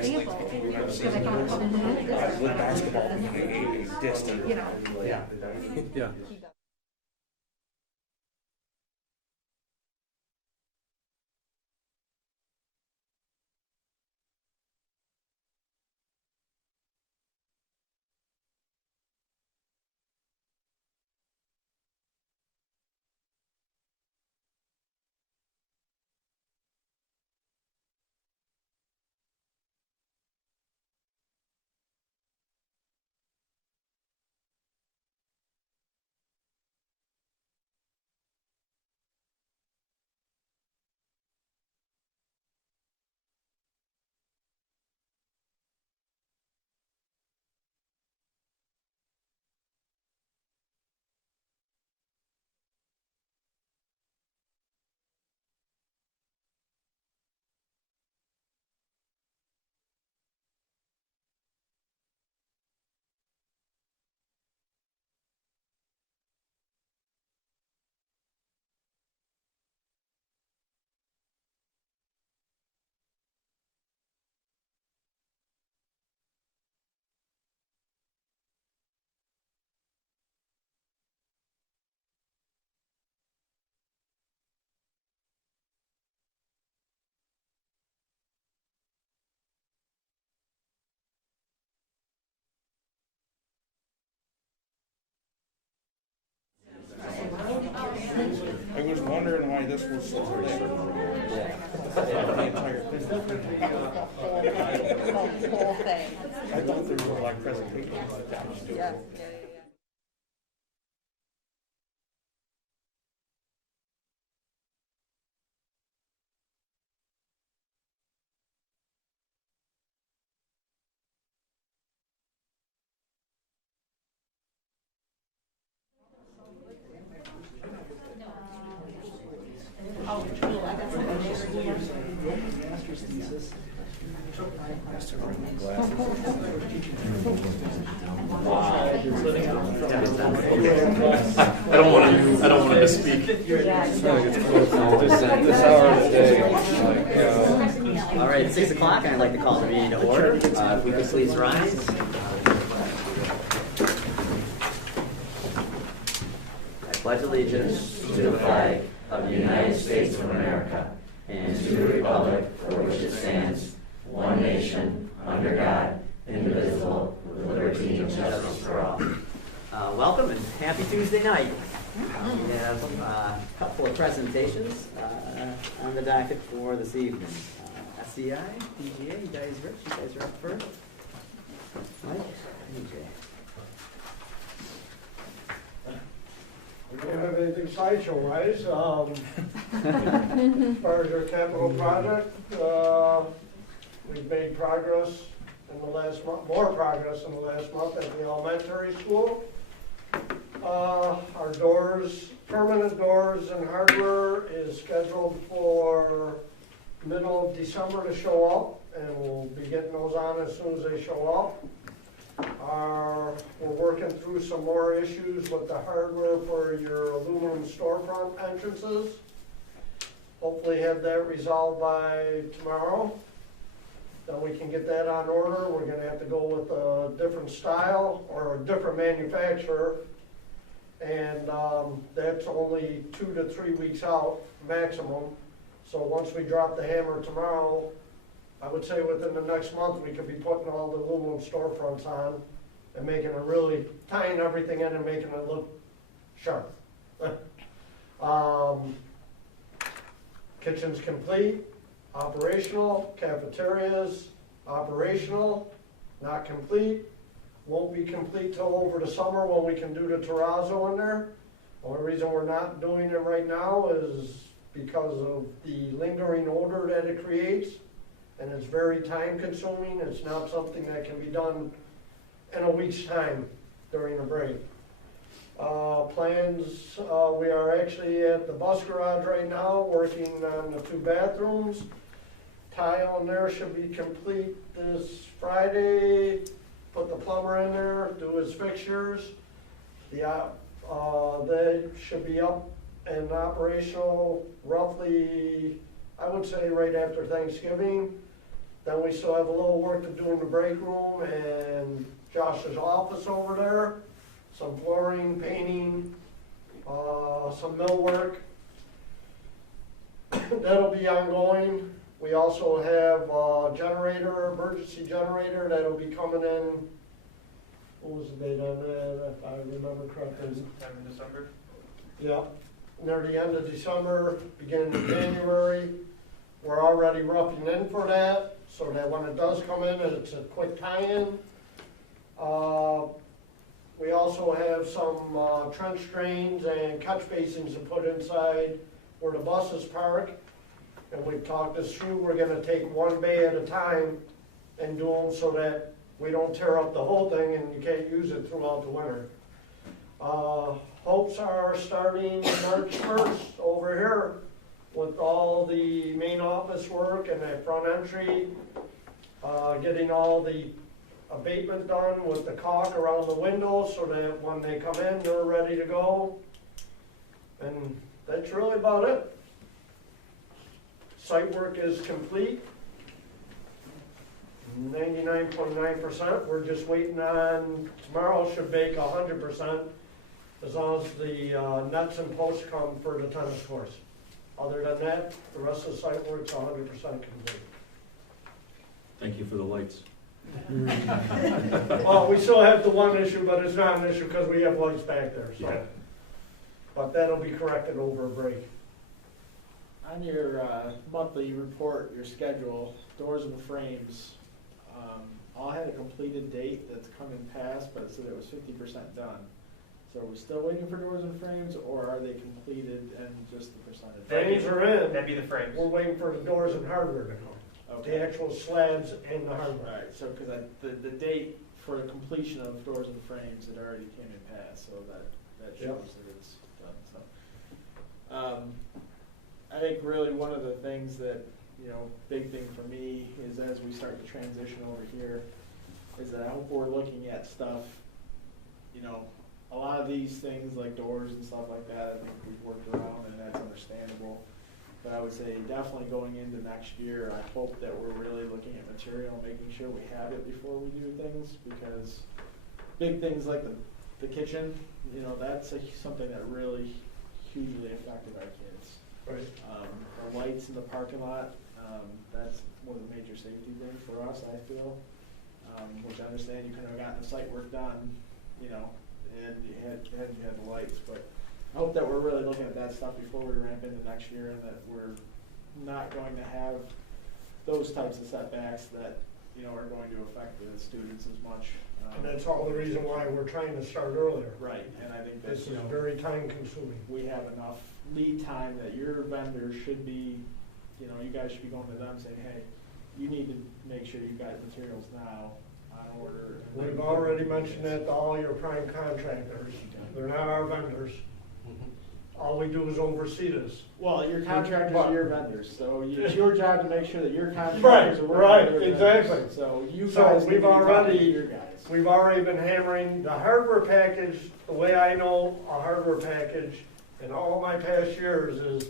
actually, with basketball being a distant, yeah. Yeah. I was wondering why this was so thick. The entire thing. The whole thing. I thought there was a lot of presentations attached to it. Yeah. Master's thesis. I don't want to misspeak. This hour of the day. All right, it's 6 o'clock, and I'd like to call the meeting to order. If we could please rise. I pledge allegiance to the flag of the United States of America and to the republic for which it stands, one nation, under God, indivisible, with liberty and justice for all. Welcome and happy Tuesday night. We have a couple of presentations on the docket for this evening. SCI, PGA, you guys are up first. Mike, PGA. We don't have anything sideshow-wise. As far as our capital project, we've made progress in the last month, more progress in the last month at the elementary school. Our doors, permanent doors and hardware is scheduled for middle of December to show up, and we'll be getting those on as soon as they show up. We're working through some more issues with the hardware for your aluminum storefront entrances. Hopefully have that resolved by tomorrow. Then we can get that on order. We're going to have to go with a different style or a different manufacturer. And that's only 2 to 3 weeks out maximum. So once we drop the hammer tomorrow, I would say within the next month we could be putting all the aluminum storefronts on and making it really, tying everything in and making it look sharp. Kitchen's complete, operational, cafeterias, operational, not complete. Won't be complete till over the summer when we can do the terrazzo in there. Only reason we're not doing it right now is because of the lingering odor that it creates. And it's very time consuming. It's not something that can be done in a week's time during a break. Plans, we are actually at the bus garage right now working on the 2 bathrooms. Tile in there should be complete this Friday. Put the plumber in there, do his fixtures. They should be up and operational roughly, I would say right after Thanksgiving. Then we still have a little work to do in the break room and Josh's office over there. Some flooring, painting, some millwork. That'll be ongoing. We also have a generator, emergency generator, that'll be coming in. What was the date on that, if I remember correctly? Sometime in December? Yeah, near the end of December, beginning of January. We're already roughing in for that, so that when it does come in, it's a quick tie-in. We also have some trench drains and catch basins to put inside where the buses park. And we've talked this through, we're gonna take one bay at a time and do them so that we don't tear up the whole thing and you can't use it throughout the winter. Hopes are starting March 1st over here with all the main office work and that front entry, getting all the abatement done with the caulk around the windows so that when they come in, they're ready to go. And that's really about it. Site work is complete. 99.9%. We're just waiting on, tomorrow should bake 100% as long as the nets and posts come for the tennis courts. Other than that, the rest of the site work's 100% complete. Thank you for the lights. Well, we still have the one issue, but it's not an issue because we have lights back there, so. Yeah. But that'll be corrected over a break. On your monthly report, your schedule, doors and frames, all had a completed date that's come and passed, but it said it was 50% done. So are we still waiting for doors and frames, or are they completed and just the percentage? Frames are in. That'd be the frames. We're waiting for the doors and hardware to come. Okay. The actual slabs and the hardware. Alright, so, because the date for the completion of doors and frames had already came and passed, so that shows Yep. that it's done, so. I think really one of the things that, big thing for me is as we start to transition over here, is that I hope we're looking at stuff, a lot of these things like doors and stuff like that, I think we've worked around and that's understandable. But I would say definitely going into next year, I hope that we're really looking at material, making sure we have it before we do things, because big things like the kitchen, that's something that really hugely affected our kids. Right. The lights in the parking lot, that's one of the major safety things for us, I feel. Which I understand you couldn't have gotten the site work done, and you had the lights, but I hope that we're really looking at that stuff before we ramp into next year, and that we're not going to have those types of setbacks that, are going to affect the students as much. And that's all the reason why we're trying to start earlier. Right, and I think This that, is very time consuming. we have enough lead time that your vendors should be, you guys should be going to them saying, hey, you need to make sure you've got materials now on order. We've already mentioned that to all your prime contractors. They're not our vendors. All we do is oversee this. Well, your contractors are your vendors, so it's your job to make sure that your contractors Right, are working right, with your exactly. vendors. So you So guys need we've to be talking already- to your guys. We've already been hammering the hardware package. The way I know a hardware package in all my past years is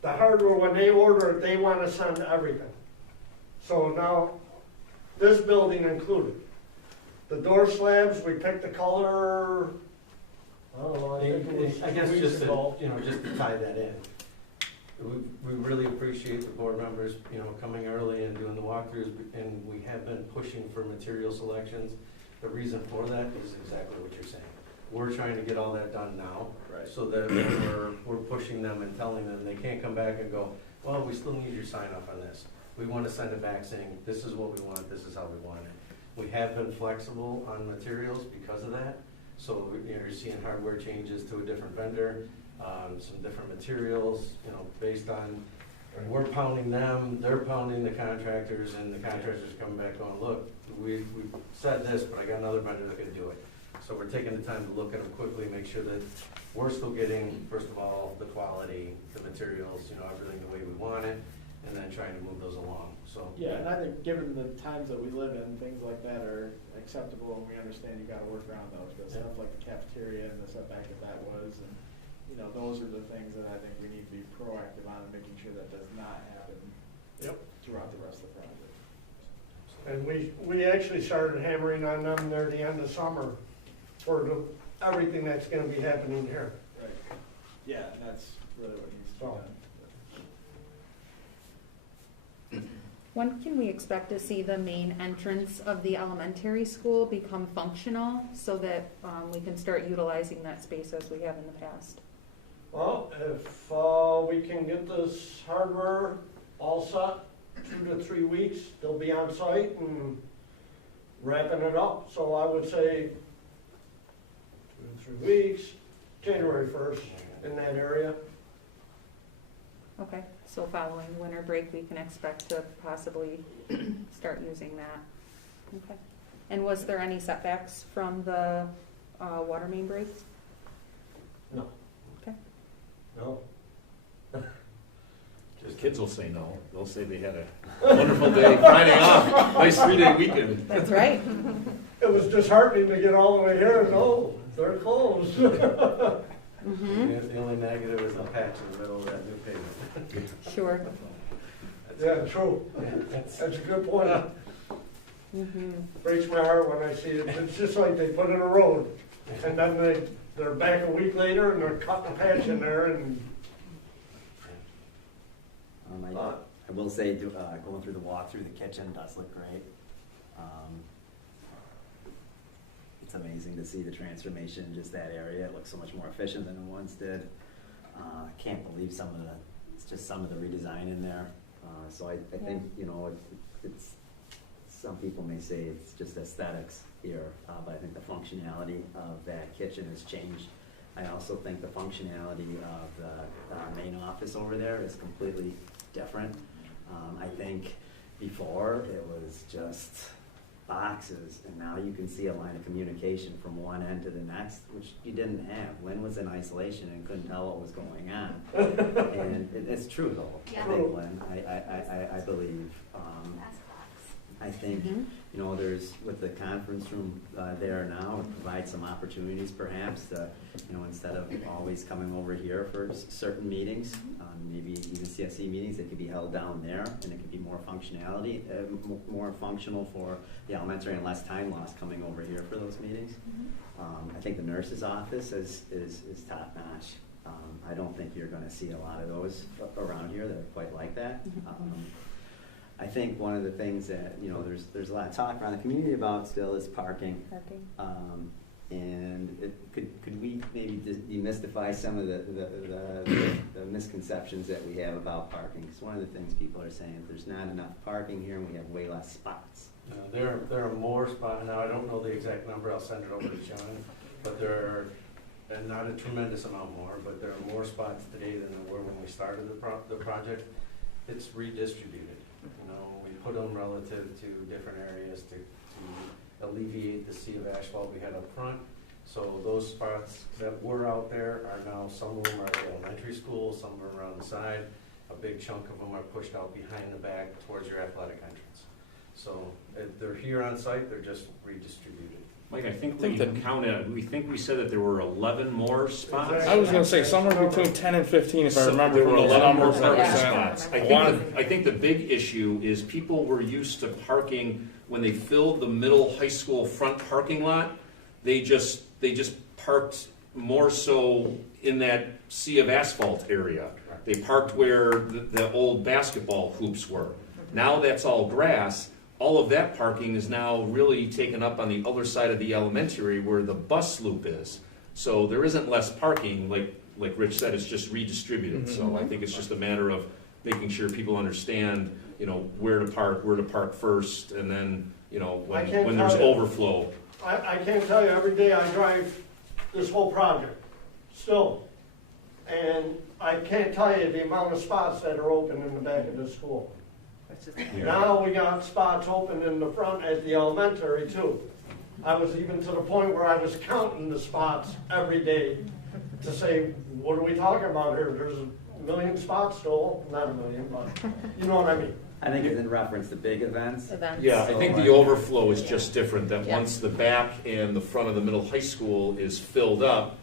the hardware, when they order it, they want to send everything. So now, this building included. The door slabs, we picked the color, I don't know, I think it was I guess 2 weeks just to, ago. just to tie that in, we really appreciate the board members, coming early and doing the walkthroughs, and we have been pushing for material selections. The reason for that is exactly what you're saying. We're trying to get all that done now, Right. so that when we're pushing them and telling them, they can't come back and go, well, we still need your sign off on this. We want to send it back saying, this is what we want, this is how we want it. We have been flexible on materials because of that. So you're seeing hardware changes to a different vendor, some different materials, based on, we're pounding them, they're pounding the contractors, and the contractors coming back going, look, we said this, but I got another vendor that can do it. So we're taking the time to look at them quickly, make sure that we're still getting, first of all, the quality, the materials, everything the way we want it, and then trying to move those along, so. Yeah, and I think given the times that we live in, things like that are acceptable, and we understand you gotta work around those, but stuff like the cafeteria and the setback that was, and, those are the things that I think we need to be proactive on, and making sure that does not happen Yep. throughout the rest of the project. And we actually started hammering on them near the end of summer for everything that's gonna be happening here. Right. Yeah, and that's really what needs to be So. done. When can we expect to see the main entrance of the elementary school become functional so that we can start utilizing that space as we have in the past? Well, if we can get this hardware all set, 2 to 3 weeks, they'll be on site and wrapping it up. So I would say 2 to 3 weeks, January 1st in that area. Okay, so following winter break, we can expect to possibly start using that. Okay. And was there any setbacks from the water main breaks? No. Okay. No. The kids will say no. They'll say they had a wonderful day, Friday off, nice 3-day weekend. That's right. It was disheartening to get all the way here. No, they're closed. Mm-hmm. The only negative is the patch in the middle of that new pavement. Sure. Yeah, true. That's a good point. Mm-hmm. Breaks my heart when I see it. It's just like they put in a road, and then they're back a week later and they're cutting a patch in there and. I will say, going through the walkthrough, the kitchen does look great. It's amazing to see the transformation in just that area. It looks so much more efficient than it once did. I can't believe some of the redesign in there. So I think, you know, it's some people may say it's just aesthetics here, but I think the functionality of that kitchen has changed. I also think the functionality of the main office over there is completely different. I think before it was just boxes, and now you can see a line of communication from one end to the next, which you didn't have. Lynn was in isolation and couldn't tell what was going on. And it's true though. Yeah. I think, Lynn, I believe. I think, you know, there's, with the conference room there now, it provides some opportunities perhaps to, you know, instead of always coming over here for certain meetings, maybe even CSE meetings, they could be held down there, and it could be more functionality, more functional for the elementary and less time lost coming over here for those meetings. I think the nurse's office is top notch. I don't think you're gonna see a lot of those around here that are quite like that. I think one of the things that, you know, there's a lot of talk around the community about still is parking. And could we maybe demystify some of the misconceptions that we have about parking? Because one of the things people are saying is there's not enough parking here and we have way less spots. There are more spots, now I don't know the exact number, I'll send it over to John, but there are, and not a tremendous amount more, but there are more spots today than there were when we started the project. It's redistributed. You know, we put them relative to different areas to alleviate the sea of asphalt we had up front. So those spots that were out there are now, some of them are at the elementary school, some are around the side. A big chunk of them are pushed out behind the back towards your athletic entrance. So if they're here on site, they're just redistributed. Mike, I think we counted, we said that there were 11 more spots. I was gonna say somewhere between 10 and 15, if I remember There were from those 11 more numbers. parking Yeah. spots. Yeah. I think the big issue is people were used to parking, when they filled the middle high school front parking lot, they just parked more so in that sea of asphalt area. They parked where the old basketball hoops were. Now that's all grass. All of that parking is now really taken up on the other side of the elementary where the bus loop is. So there isn't less parking, like Rich said, it's just redistributed. So I think it's just a matter of making sure people understand, you know, where to park first, and then, you know, when there's overflow. I can't tell you, every day I drive this whole project, still. And I can't tell you the amount of spots that are open in the back of the school. Yeah. Now we got spots open in the front at the elementary too. I was even to the point where I was counting the spots every day to say, what are we talking about here? There's a million spots still, not a million, but you know what I mean. I think it's in reference to big events. Yeah, I think the overflow is just different, that once the back and the front of the middle high school is filled up,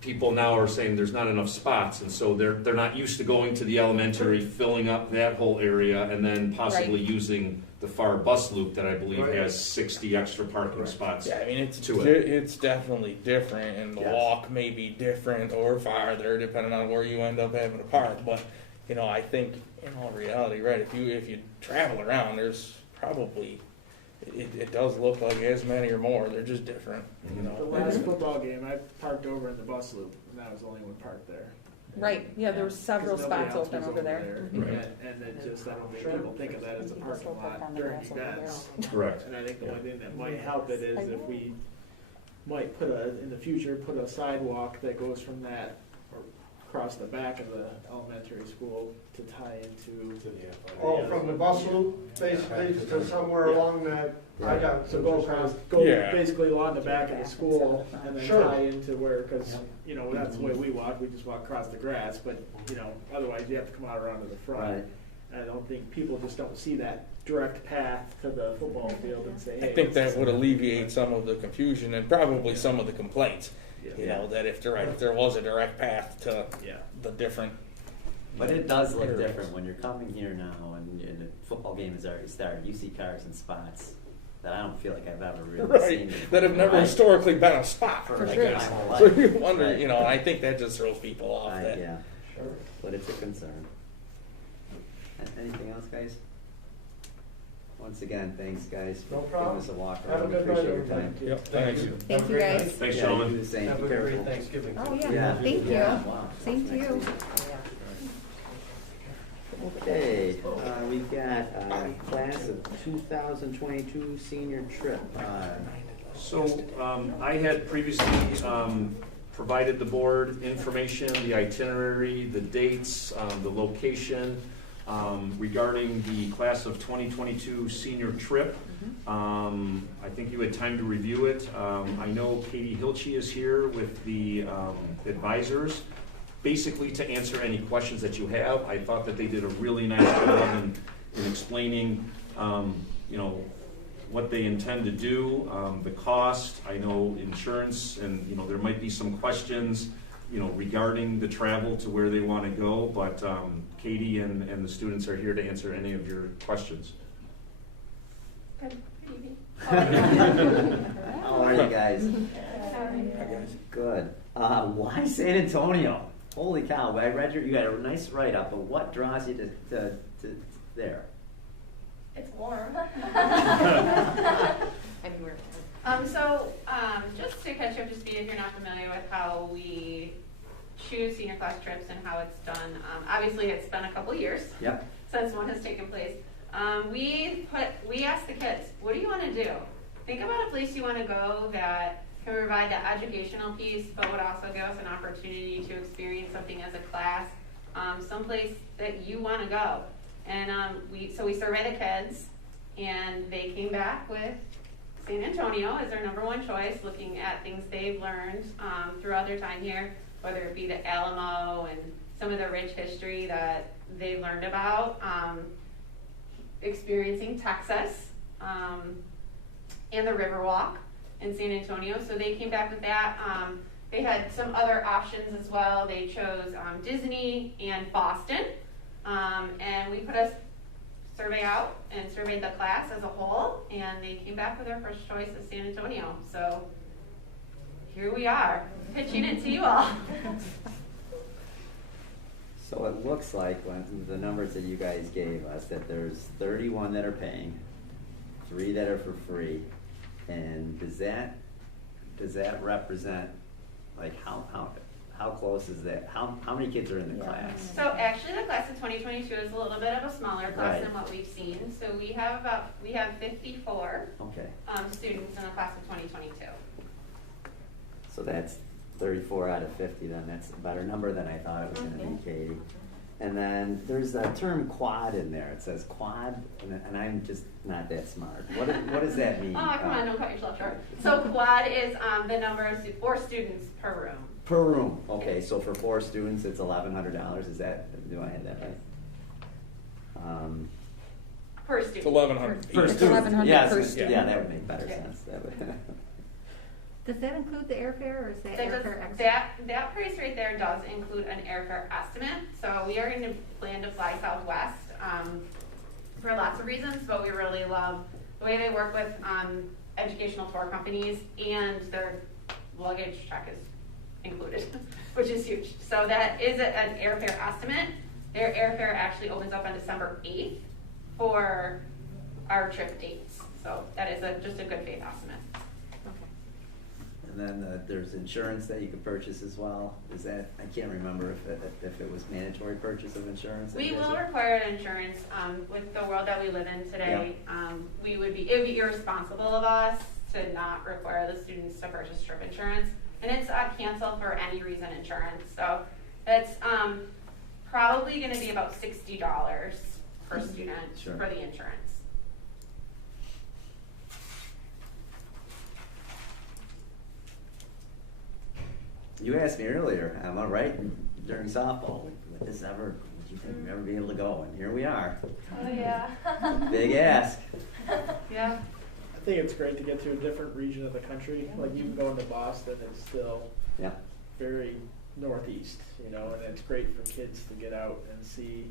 people now are saying there's not enough spots, and so they're not used to going to the elementary, filling up that whole area, and then possibly using the far bus loop that I believe has 60 extra parking spots. Yeah, I mean, to it's definitely different, and the Yes. walk may be different or farther, depending on where you end up having to park. But, you know, I think in all reality, right, if you travel around, there's probably, it does look like as many or more. They're just different, you The know. last football game, I parked over in the bus loop, and I was the only one parked there. Right, yeah, there were several 'Cause nobody spots else open was over there. And, Right. and it just, I don't think people think of that as a parking lot during events. Correct. And I think the only thing that might help it is if we might in the future, put a sidewalk that goes from that or across the back of the elementary school to tie into. Oh, from the bus loop, basically, to somewhere along that, I got, So go across, Yeah. basically along the back of the school and then Sure. tie into where, because, you know, that's the way we walk, we just walk across the grass, but, you know, otherwise you have to come out around to the front. Right. And I don't think, people just don't see that direct path to the football field and say, hey. I think what's that this? would alleviate some of the confusion and probably some of the complaints. Yeah. You know, that if there was a direct path to Yeah. the different. But it does look different when you're coming here now and the football game has already started. You see cars and spots that I don't feel like I've ever really seen. Right, that have never Right. historically been a spot, For I sure. guess. my whole So life. you wonder, Right. you know, I think that just throws people off. That Yeah, but it's a concern. Anything else, guys? Once again, thanks, guys, for No giving problem. us a walk Have a around. We good night, appreciate your everybody. time. Yep, thanks. Thank you, guys. Thanks, Yeah, gentlemen. you do the same. Have Be a great careful. Thanksgiving. Oh, too. yeah, thank you. Yeah, wow. Same to you. Okay, we've got class of 2022 senior trip. So, I had previously, provided the board information, the itinerary, the dates, the location, regarding the class of 2022 senior trip. I think you had time to review it. I know Katie Hilchey is here with the advisors, basically to answer any questions that you have. I thought that they did a really nice job in explaining, you know, what they intend to do, the cost. I know insurance, and, you know, there might be some questions, you know, regarding the travel to where they want to go, but Katie and the students are here to answer any of your questions. Good evening. How are you guys? Good. Why San Antonio? Holy cow! I read you got a nice write-up, but what draws you to there? It's warm. Anywhere. Just to catch you up to speed, if you're not familiar with how we choose senior class trips and how it's done, obviously it's been a couple years Yep. since one has taken place. We asked the kids, what do you want to do? Think about a place you want to go that can provide the educational piece, but would also give us an opportunity to experience something as a class, someplace that you want to go. And we surveyed the kids, and they came back with San Antonio as their #1 choice, looking at things they've learned throughout their time here, whether it be the Alamo and some of the rich history that they learned about, experiencing Texas, and the Riverwalk in San Antonio. So they came back with that. They had some other options as well. They chose Disney and Boston. And we put a survey out and surveyed the class as a whole, and they came back with their first choice of San Antonio. So here we are, pitching it to you all. So it looks like the numbers that you guys gave us, that there's 31 that are paying, 3 that are for free, and does that represent, like, how close is that? How many kids are in the class? So actually the class of 2022 is a little bit of a smaller class Right. than what we've seen. So we have 54 Okay, students in the class of 2022. so that's 34 out of 50 then. That's a better number than I thought it was gonna be, Katie. And then there's the term quad in there. It says quad, and I'm just not that smart. What does that mean? Oh, come on, don't cut yourself short. So quad is the number of 4 students per room. Per room. Okay, so for 4 students, it's $1,100. Is that, do I have that right? Per student. It's 1,100. Per each. student. 1,100 Yeah, per yeah, student. that would make better Yeah. sense. That would Does that include the airfare, or is that That does, airfare extra? that price right there does include an airfare estimate. So we are gonna plan to fly Southwest, for lots of reasons, but we really love the way they work with, educational tour companies, and their luggage check is included, which is huge. So that is an airfare estimate. Their airfare actually opens up on December 8th for our trip dates. So that is just a good faith estimate. And then there's insurance that you could purchase as well. Is that, I can't remember if it was mandatory purchase of insurance. We will require insurance, with the world that we live in today. It would be irresponsible of us to not require the students to purchase trip insurance. And it's cancel for any reason insurance. So it's probably gonna be about $60 per student Sure. for the insurance. You asked me earlier, am I right, during softball, would this ever, would you think we'd ever be able to go? And here we are. Oh, yeah. Big ask. Yeah. I think it's great to get to a different region of the country. Like even going to Boston, it's still Yeah. very northeast, you know, and it's great for kids to get out and see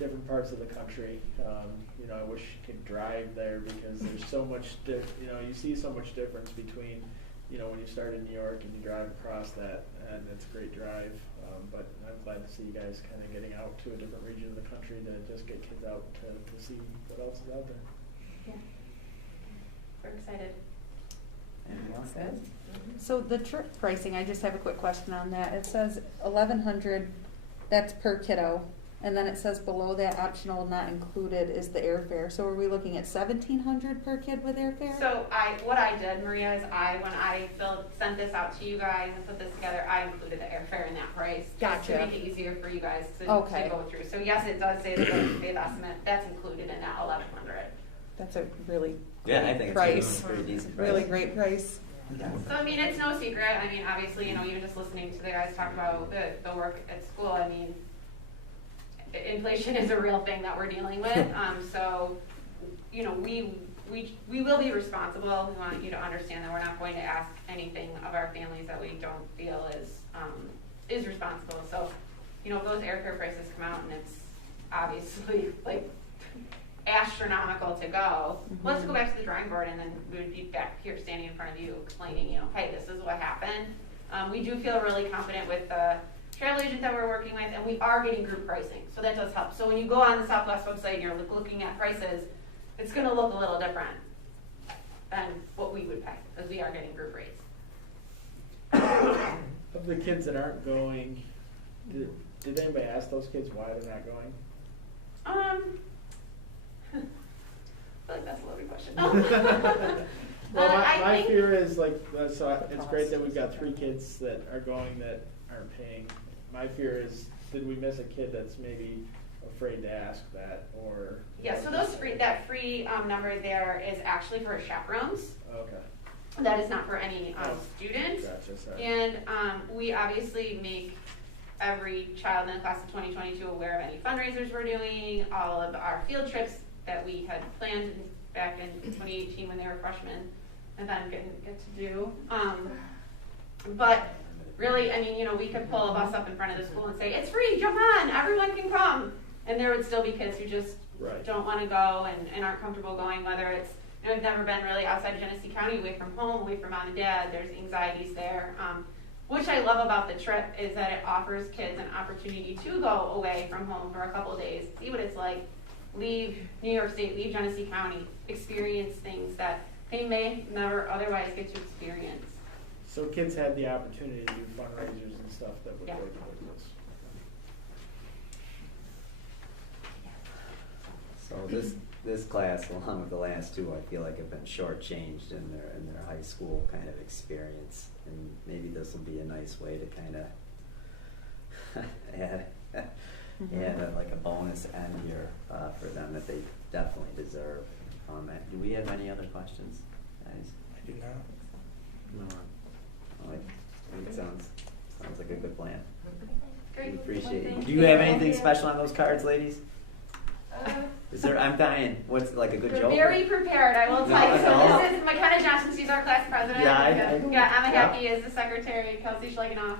different parts of the country. You know, I wish you could drive there because there's so much, you know, you see so much difference between, you know, when you start in New York and you drive across that, and it's a great drive. But I'm glad to see you guys kind of getting out to a different region of the country to just get kids out to see what else is out there. Yeah. We're excited. Anything else? So the trip pricing, I just have a quick question on that. It says 1,100, that's per kiddo. And then it says below that, optional not included is the airfare. So are we looking at 1,700 per kid with airfare? So what I did, Maria, is when I sent this out to you guys and put this together, I included the airfare in that price. Just to Gotcha. make it easier for you guys to Okay. go through. So yes, it does say the faith estimate, that's included in that 1,100. That's a really Yeah, I great think price. it's a pretty decent price. Really great price. So I mean, it's no secret. I mean, obviously, you know, you're just listening to the guys talk about the work at school. I mean, inflation is a real thing that we're dealing with. So, you know, we will be responsible. We want you to understand that we're not going to ask anything of our families that we don't feel is responsible. So, you know, if those airfare prices come out and it's obviously like astronomical to go, let's go back to the drawing board, and then we would be back here standing in front of you explaining, you know, hey, this is what happened. We do feel really confident with the travel agent that we're working with, and we are getting group pricing, so that does help. So when you go on the Southwest website and you're looking at prices, it's going to look a little different than what we would pay, because we are getting group rates. Of the kids that aren't going, did anybody ask those kids why they're not going? I feel like that's a loaded question. Well, I my think- fear is like, so it's great that we've got 3 kids that are going that aren't paying. My fear is, did we miss a kid that's maybe afraid to ask that, or? Yeah, so that free number there is actually for chaperones. Okay, That is not for any students. gotcha, sorry. And we obviously make every child in the class of 2022 aware of any fundraisers we're doing, all of our field trips that we had planned back in 2018 when they were freshmen, and then didn't get to do. But really, I mean, you know, we could pull a bus up in front of the school and say, it's free, jump on, everyone can come. And there would still be kids who just Right. don't want to go and aren't comfortable going, whether it's, you know, we've never been really outside of Genesee County, away from home, away from mom and dad, there's anxieties there. Which I love about the trip is that it offers kids an opportunity to go away from home for a couple of days, see what it's like, leave New York State, leave Genesee County, experience things that they may never otherwise get to experience. So kids had the opportunity to do fundraisers and stuff that would Yeah. go towards this. So this class, along with the last 2, I feel like have been shortchanged in their high school kind of experience, and maybe this will be a nice way to kind of add like a bonus end here for them that they definitely deserve. Do we have any other questions, guys? I do not. No. Oh, I think it sounds like a good plan. Great. We appreciate it. Thank Do you have anything special on those cards, ladies? I'm dying. What's like a good We're joke? very prepared, I will No, tell you. So no. this is McKenna Johnson, she's our class president. Yeah, I know. Yeah, Emma Yeah. Happy is the secretary. Kelsey Schlegenoff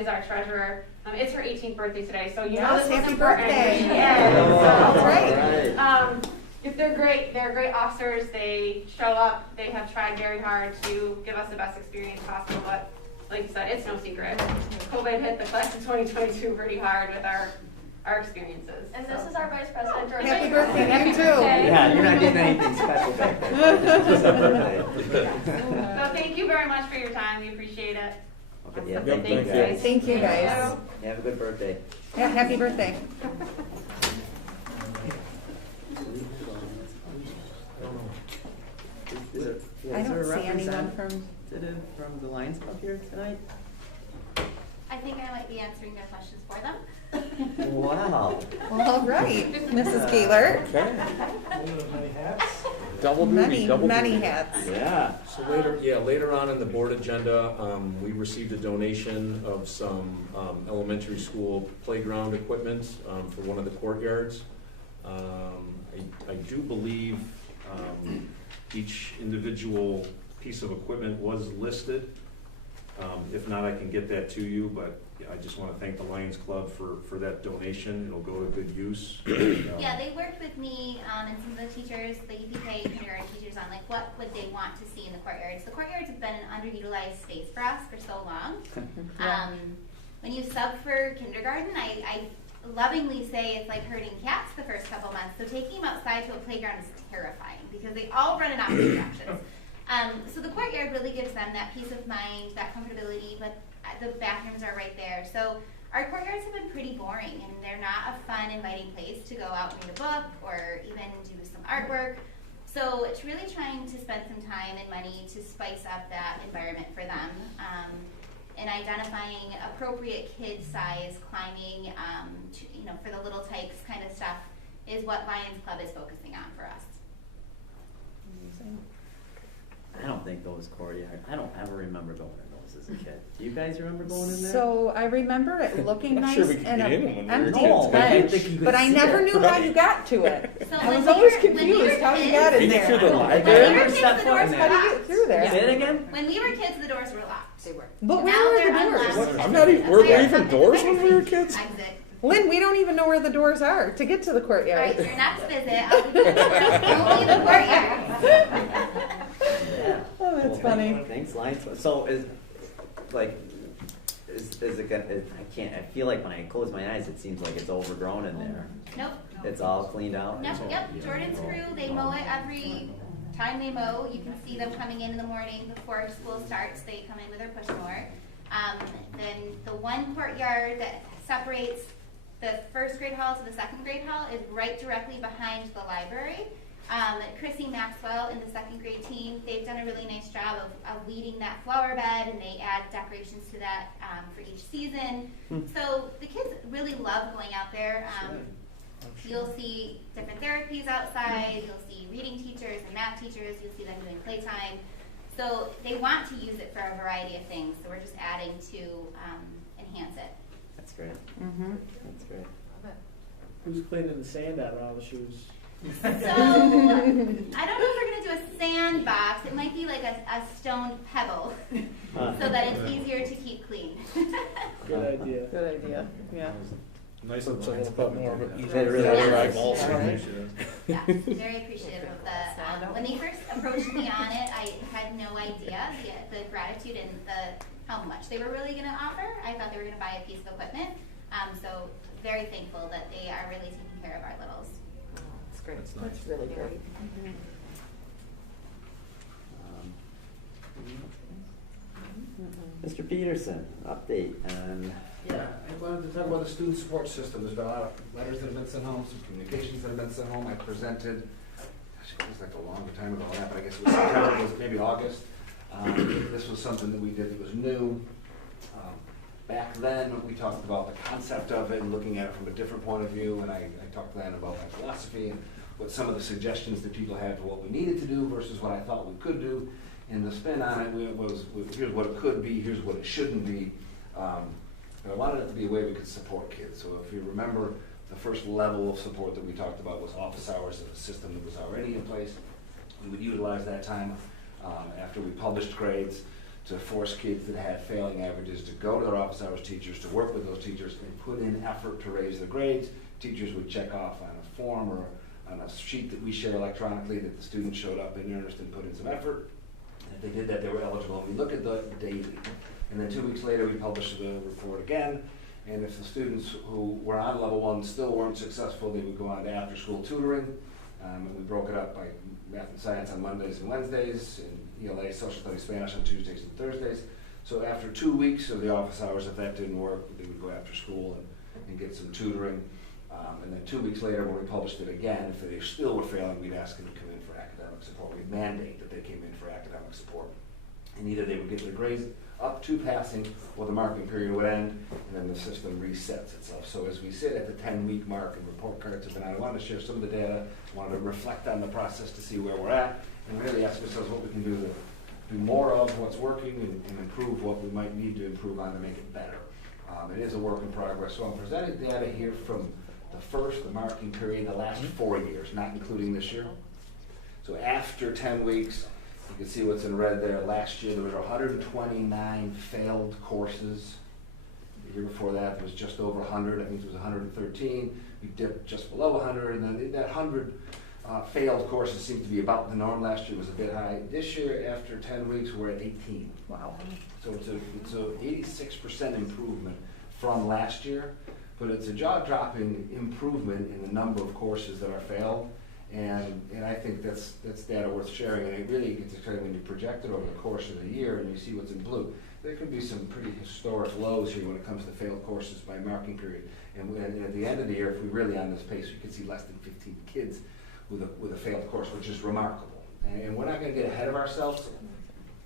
is our treasurer. It's her 18th birthday today, so you know Yes, this was happy important. birthday. She is. That's So, right. if they're great. They're great officers. They show up. They have tried very hard to give us the best experience possible. But like you said, it's no secret. COVID hit the class in 2022 pretty hard with our experiences. And this is our vice president. George. Happy birthday, you too. Yeah, you're not getting anything special back there. Just a birthday. So thank you very much for your time. We appreciate it. Okay, yeah, Yep, thank you thank you. guys. Thank you, guys. Have a good birthday. Yeah, happy birthday. I don't see anyone from. From the Lions Club here tonight? I think I might be answering their questions for them. Wow. Well, all right, Mrs. Gaylor. Okay. Many hats. Double duty, Many, double many duty. hats. Yeah. So later on in the board agenda, we received a donation of some elementary school playground equipment for one of the courtyards. I do believe each individual piece of equipment was listed. If not, I can get that to you, but I just want to thank the Lions Club for that donation. It'll go to good use. Yeah, they worked with me and some of the teachers, the EPK kindergarten teachers, on like what would they want to see in the courtyards. The courtyards have been an underutilized space for us for so long. When you sub for kindergarten, I lovingly say it's like herding cats the first couple months. So taking them outside to a playground is terrifying because they all run in opposite directions. So the courtyard really gives them that peace of mind, that comfortability, but the bathrooms are right there. So our courtyards have been pretty boring, and they're not a fun, inviting place to go out and read a book or even do some artwork. So it's really trying to spend some time and money to spice up that environment for them. And identifying appropriate kid size climbing, for the little tykes kind of stuff is what Lions Club is focusing on for us. I don't think those courtyards, I don't ever remember going in those as a kid. Do you guys remember going in there? So I remember it looking I'm nice sure we could and get in an when we were empty kids. No, I didn't think you bench, could but I see never it. knew how you got to it. So I when was we always were- when we were confused how you kids- got in Maybe through the there. library? When we were Never kids, stepped the foot in doors there. were How do you locked. get through there? Say it again? When we were kids, the doors were locked. They were. But where Now were they're the doors? unlocked. I'm not even, were there even doors when we were kids? Exit. Lynn, we don't even know where the doors are to get to the All courtyard. right, your next visit, I'll be only the courtyard. Yeah. Oh, that's funny. Thanks, Lions. So is it gonna, I feel like when I close my eyes, it seems like it's overgrown in there. Nope. It's all cleaned out? Nope, yep, Jordan's crew, they mow it every time they mow. You can see them coming in the morning before school starts. They come in with their push mower. Then the one courtyard that separates the first grade hall to the second grade hall is right directly behind the library. Chrissy Maxwell and the second grade team, they've done a really nice job of leading that flower bed, and they add decorations to that for each season. So the kids really love going out there. You'll see different therapies outside, you'll see reading teachers and math teachers, you'll see them doing playtime. So they want to use it for a variety of things, so we're just adding to enhance it. That's great. Mm-hmm. That's great. Who's cleaning the sand out of all the shoes? So, I don't know if we're going to do a sandbox. It might be like a stone pebble so that it's easier to keep clean. Good idea. Good idea, yeah. Nice, it's a little bit more of an easy. It really is. eyeballs. Yeah, very appreciative of the, when they first approached me on it, I had no idea the gratitude and how much they were really going to offer. I thought they were going to buy a piece of equipment. So very thankful that they are really taking care of our littles. That's great. That's really great. Mr. Peterson, update on. Yeah, I wanted to talk about the student support system. There's been a lot of letters that have been sent home, some communications that have been sent home. I presented, gosh, it was like a long time ago, but I guess it was September, it was maybe August. This was something that we did that was new. Back then, we talked about the concept of it and looking at it from a different point of view, and I talked then about my philosophy and what some of the suggestions that people had for what we needed to do versus what I thought we could do. And the spin on it was here's what it could be, here's what it shouldn't be. And I wanted it to be a way we could support kids. So if you remember, The first level of support that we talked about was office hours, a system that was already in place. We would utilize that time after we published grades to force kids that had failing averages to go to their office hours teachers, to work with those teachers and put in effort to raise their grades. Teachers would check off on a form or on a sheet that we share electronically that the student showed up in earnest and put in some effort. And if they did that, they were eligible. And we look at the daily. And then 2 weeks later, we published the report again. And if the students who were on level 1 still weren't successful, they would go on to after-school tutoring. And we broke it up by math and science on Mondays and Wednesdays, and ELA, social studies, Spanish on Tuesdays and Thursdays. So after 2 weeks of the office hours, if that didn't work, they would go after school and get some tutoring. And then 2 weeks later, when we published it again, if they still were failing, we'd ask them to come in for academic support. We'd mandate that they came in for academic support. And either they would get their grades up to passing, or the marking period would end, and then the system resets itself. So as we sit at the 10-week mark and report cards have been out, I wanted to share some of the data, I wanted to reflect on the process to see where we're at, and really ask ourselves what we can do to do more of what's working and improve what we might need to improve on to make it better. It is a work in progress. So I'm presenting data here from the marking period, the last 4 years, not including this year. So after 10 weeks, you can see what's in red there. Last year there were 129 failed courses. The year before that there was just over 100. I think it was 113. We dipped just below 100, and then that 100 failed courses seemed to be about the norm. Last year was a bit high. This year, after 10 weeks, we're at 18. Wow. So it's a 86% improvement from last year, but it's a jaw-dropping improvement in the number of courses that are failed. And I think that's data worth sharing, and it really gets exciting when you project it over the course of the year and you see what's in blue. There could be some pretty historic lows here when it comes to failed courses by marking period. And at the end of the year, if we're really on this pace, we could see less than 15 kids with a failed course, which is remarkable. And we're not going to get ahead of ourselves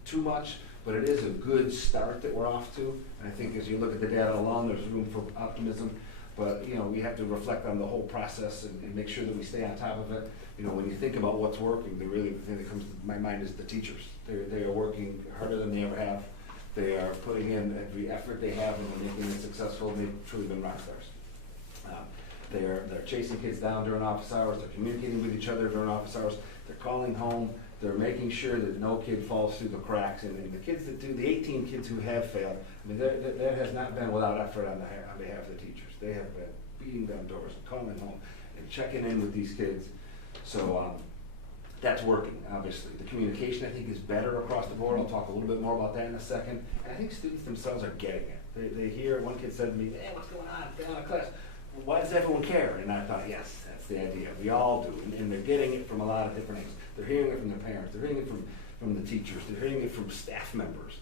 too much, but it is a good start that we're off to. And I think as you look at the data alone, there's room for optimism. But we have to reflect on the whole process and make sure that we stay on top of it. When you think about what's working, the thing that comes to my mind is the teachers. They are working harder than they ever have. They are putting in every effort they have, and they're making it successful. And they've truly been rock stars. They're chasing kids down during office hours. They're communicating with each other during office hours. They're calling home. They're making sure that no kid falls through the cracks. And the kids that do, the 18 kids who have failed, that has not been without effort on behalf of the teachers. They have been beating down doors and calling home and checking in with these kids. So that's working, obviously. The communication, I think, is better across the board. I'll talk a little bit more about that in a second. And I think students themselves are getting it. They hear, one kid said to me, "Hey, what's going on? Failing a class. Why does everyone care?" And I thought, yes, that's the idea. We all do. And they're getting it from a lot of different things. They're hearing it from their parents. They're hearing it from the teachers. They're hearing it from staff members.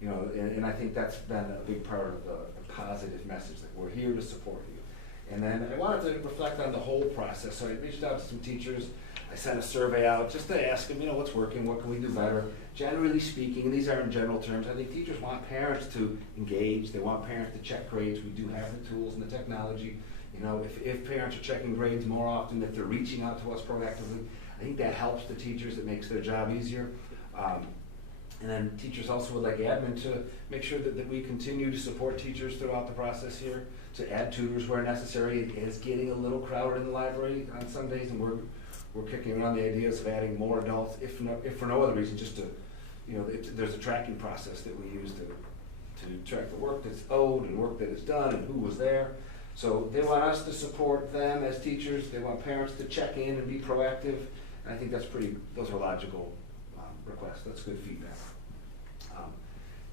And I think that's been a big part of the positive message, that we're here to support you. And then I wanted to reflect on the whole process. So I reached out to some teachers. I sent a survey out just to ask them, what's working, what can we do better? Generally speaking, and these are in general terms, I think teachers want parents to engage. They want parents to check grades. We do have the tools and the technology. If parents are checking grades more often, if they're reaching out to us proactively, I think that helps the teachers. It makes their job easier. And then teachers also would like admin to make sure that we continue to support teachers throughout the process here, to add tutors where necessary. It is getting a little crowded in the library on some days, and we're kicking around the ideas of adding more adults, if for no other reason, just to, there's a tracking process that we use to track the work that's owed and work that is done and who was there. So they want us to support them as teachers. They want parents to check in and be proactive. And I think those are logical requests. That's good feedback.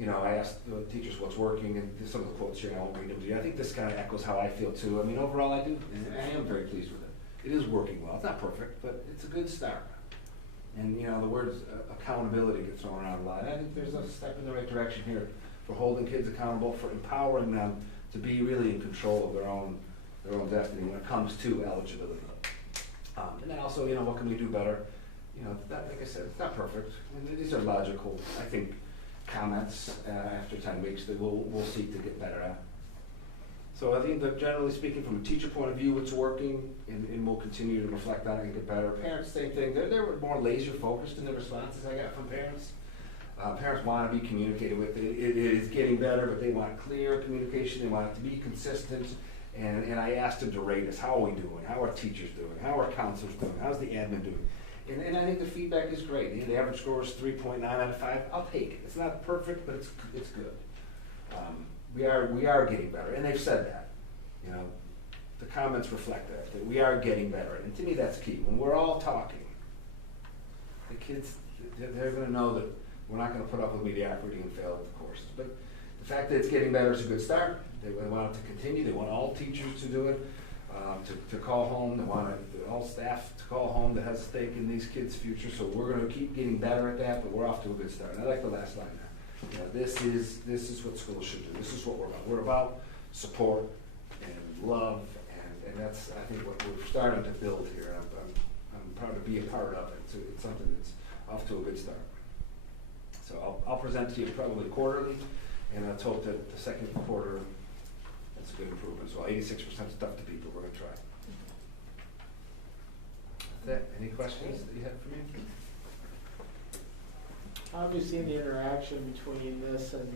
I asked the teachers what's working, and some of the quotes here, I won't read them to you. I think this kind of echoes how I feel too. Overall I do, and I am very pleased with it. It is working well. It's not perfect, but it's a good start. And the words accountability get thrown around a lot. I think there's a step in the right direction here for holding kids accountable, for empowering them to be really in control of their own destiny when it comes to eligibility. And then also, what can we do better? Like I said, it's not perfect. And these are logical, I think, comments after 10 weeks that we'll seek to get better at. So I think that generally speaking, from a teacher point of view, it's working, and we'll continue to reflect on it and get better. Parents, same thing. They're more laser focused in the responses I got from parents. Parents want to be communicated with. It is getting better, but they want clear communication. They want it to be consistent. And I asked him to rate us. How are we doing? How are teachers doing? How are counselors doing? How's the admin doing? And I think the feedback is great. The average score is 3.9 out of 5. I'll take it. It's not perfect, but it's good. We are getting better, and they've said that. You know, the comments reflect that we are getting better, and to me that's key. When we're all talking, the kids, they're going to know that we're not going to put up with mediocrity and fail at the courses. But the fact that it's getting better is a good start. They want it to continue. They want all teachers to do it, to call home. They want all staff to call home that has a stake in these kids' future. So we're going to keep getting better at that, but we're off to a good start. And I like the last line there. You know, this is what schools should do. This is what we're about. We're about support and love, and that's, I think, what we're starting to build here. I'm proud to be a part of it. So it's something that's off to a good start. So I'll present to you probably quarterly, and let's hope that the second quarter, that's a good improvement. So 86% stuff to people, we're going to try. That's it. Any questions that you have for me? How have you seen the interaction between this and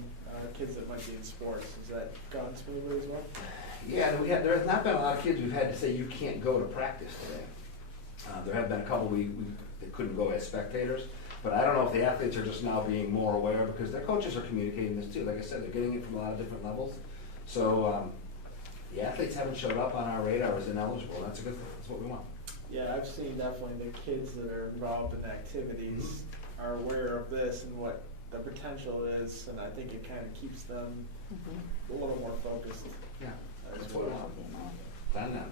kids that might be in sports? Has that gone smoothly as well? Yeah, there has not been a lot of kids who've had to say you can't go to practice today. There have been a couple that couldn't go as spectators, but I don't know if the athletes are just now being more aware because their coaches are communicating this too. Like I said, they're getting it from a lot of different levels. So the athletes haven't showed up on our radar as ineligible. That's a good thing. That's what we want. Yeah, I've seen definitely the kids that are involved in activities are aware of this and what the potential is, and I think it kind of keeps them a little more focused. Yeah, as that's well. what we want. Done now.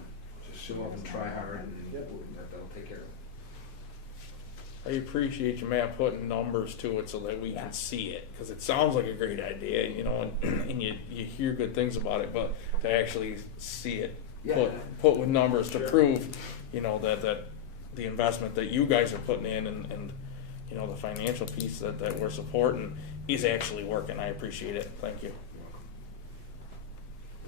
Just show up and try hard, and that'll take care of it. I appreciate you, Matt, putting numbers to it so that we can see it, because it sounds like a great idea, you know, and you hear good things about it, but to actually see it put with numbers to prove, you know, that the investment that you guys are putting in and you know, the financial piece that we're supporting is actually working. I appreciate it. Thank you.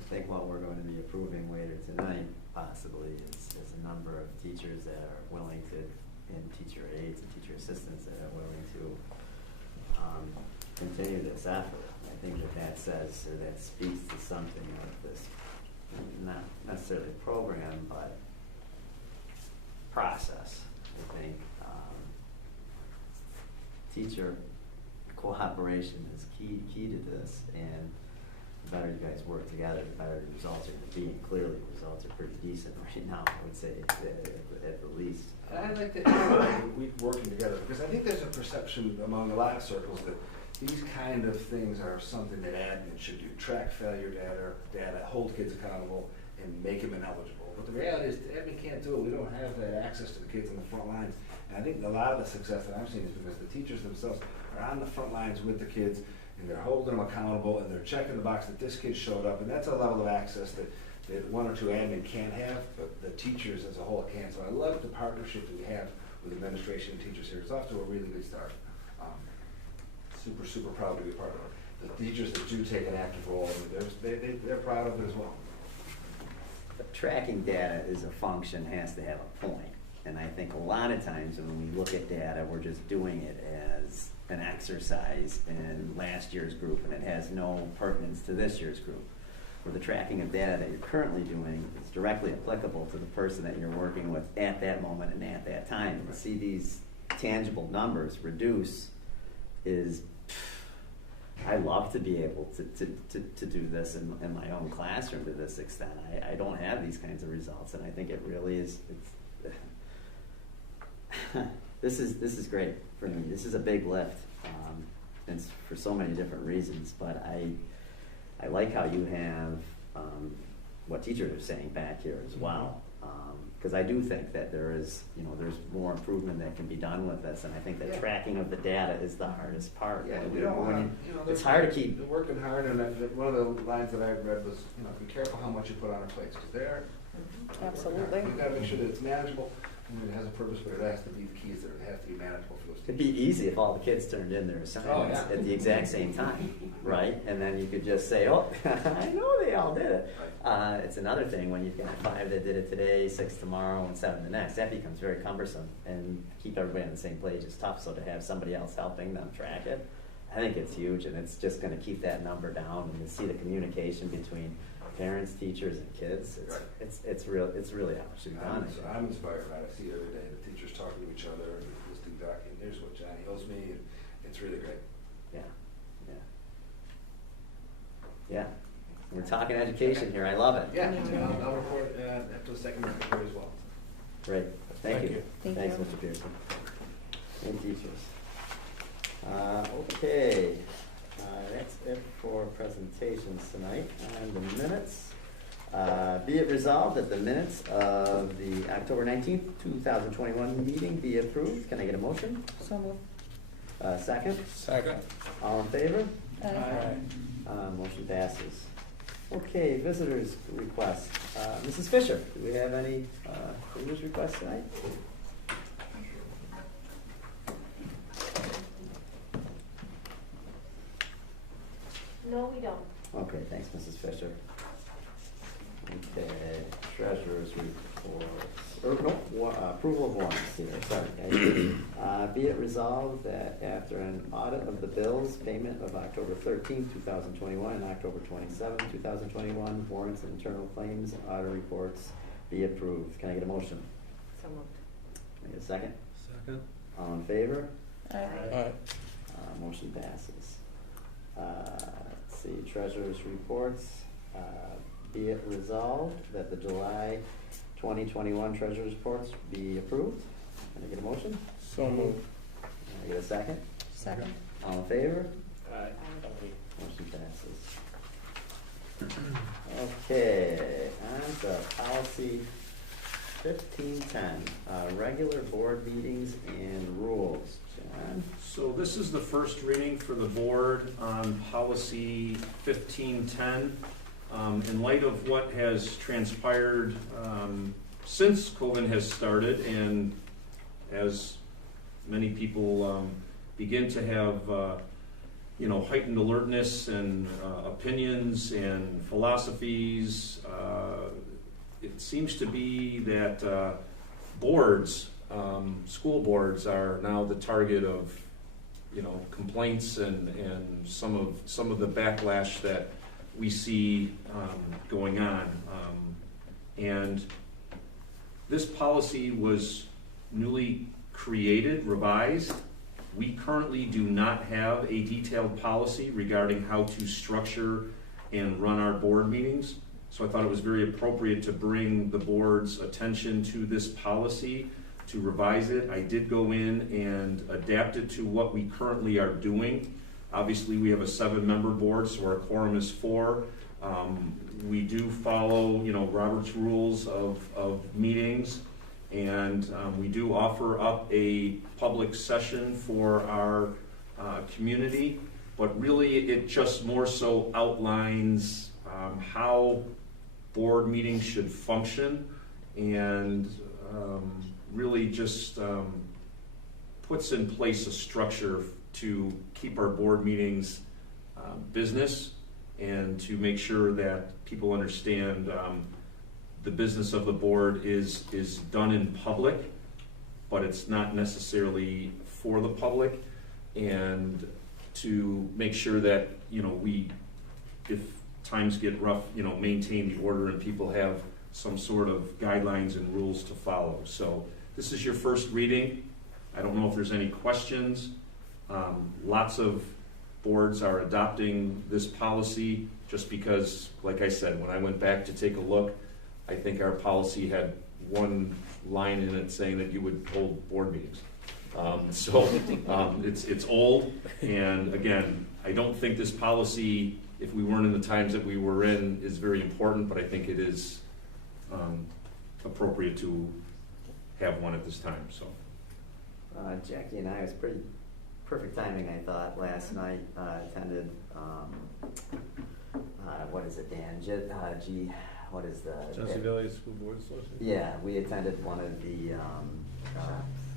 I think what we're going to be approving later tonight possibly is a number of teachers that are willing to, and teacher aides and teacher assistants that are willing to continue this effort. I think that says, or that speaks to something of this, not necessarily program, but process. I think teacher cooperation is key to this, and the better you guys work together, the better the results are going to be. And clearly, the results are pretty decent right now, I would say, at the least. I like that we working together, because I think there's a perception among a lot of circles that these kind of things are something that admin should do. Track failure data, hold kids accountable, and make them ineligible. But the reality is admin can't do it. We don't have that access to the kids on the front lines. And I think a lot of the success that I've seen is because the teachers themselves are on the front lines with the kids, and they're holding them accountable, and they're checking the box that this kid showed up, and that's a level of access that one or two admin can't have, but the teachers as a whole can. So I love the partnership that we have with administration and teachers here. It's off to a really good start. Super proud to be a part of it. The teachers that do take an active role, they're proud of it as well. But tracking data is a function, has to have a point. And I think a lot of times when we look at data, we're just doing it as an exercise in last year's group, and it has no pertinence to this year's group. Where the tracking of data that you're currently doing is directly applicable to the person that you're working with at that moment and at that time. And to see these tangible numbers reduce is, I love to be able to do this in my own classroom to this extent. I don't have these kinds of results, and I think it really is, this is great for me. This is a big lift, and it's for so many different reasons, but I like how you have what teachers are saying back here as well, because I do think that there's more improvement that can be done with this, and I think the tracking of the data is the hardest part. Yeah, we don't want to, it's hard to keep. They're working hard, and one of the lines that I read was, be careful how much you put on our plates, because they're Absolutely. We've got to make sure that it's manageable, and it has a purpose, but it has to be the keys that it has to be manageable for those It'd teachers. be easy if all the kids turned in their assignments at the exact same time, right? And then you could just say, oh, I know they all did it. It's another thing when you've got 5 that did it today, 6 tomorrow, and 7 the next. That becomes very cumbersome, and keep everybody on the same page is tough. So to have somebody else helping them track it, I think it's huge, and it's just gonna keep that number down, and you see the communication between parents, teachers, and kids. It's really should be done. I'm inspired by it. I see it every day, the teachers talking to each other, and listening back, and here's what Johnny owes me, and it's really great. Yeah, yeah. Yeah, we're talking education here, I love it. Yeah, I'll report after the second report as well. Great, thank you. Thank Thanks, you. Mr. Pearson. And teachers. Okay, that's it for presentations tonight. And the minutes. Be it resolved that the minutes of the October 19th, 2021 meeting be approved. Can I get a motion? So moved. Second? Second. All in favor? Aye. Motion passes. Okay, visitors requests. Mrs. Fisher, do we have any visitors requests tonight? No, we don't. Okay, thanks, Mrs. Fisher. Okay, treasurer's reports, approval of warrants here, sorry. Guys. Be it resolved that after an audit of the bills, payment of October 13th, 2021 and October 27th, 2021, warrants and internal claims, audit reports be approved. Can I get a motion? So moved. Can I get a second? Second. All in favor? Aye. Motion passes. Let's see, treasurer's reports. Be it resolved that the July 2021 treasurer's reports be approved. Can I get a motion? So moved. Can I get a second? Second. All in favor? Aye. Motion passes. Okay, on to policy 1510, regular board meetings and rules. John? So this is the first reading for the board on policy 1510. In light of what has transpired since COVID has started, and as many people begin to have heightened alertness and opinions and philosophies, it seems to be that boards, school boards, are now the target of complaints and some of the backlash that we see going on. And this policy was newly created, revised. We currently do not have a detailed policy regarding how to structure and run our board meetings. So I thought it was very appropriate to bring the board's attention to this policy, to revise it. I did go in and adapt it to what we currently are doing. Obviously, we have a 7-member board, so our quorum is 4. We do follow, Robert's rules of meetings, and we do offer up a public session for our community, but really it just more so outlines how board meetings should function, and really just puts in place a structure to keep our board meetings business, and to make sure that people understand the business of the board is done in public, but it's not necessarily for the public, and to make sure that we, if times get rough, maintain the order and people have some sort of guidelines and rules to follow. So this is your first reading. I don't know if there's any questions. Lots of boards are adopting this policy just because, like I said, when I went back to take a look, I think our policy had one line in it saying that you would hold board meetings. It's old, and again, I don't think this policy, if we weren't in the times that we were in, is very important, but I think it is appropriate to have one at this time. So, Jackie and I, was pretty perfect timing, I thought, last night. Attended, what is it, Dan? What is the? Genesee Valley School Board Association? Yeah, we attended one of the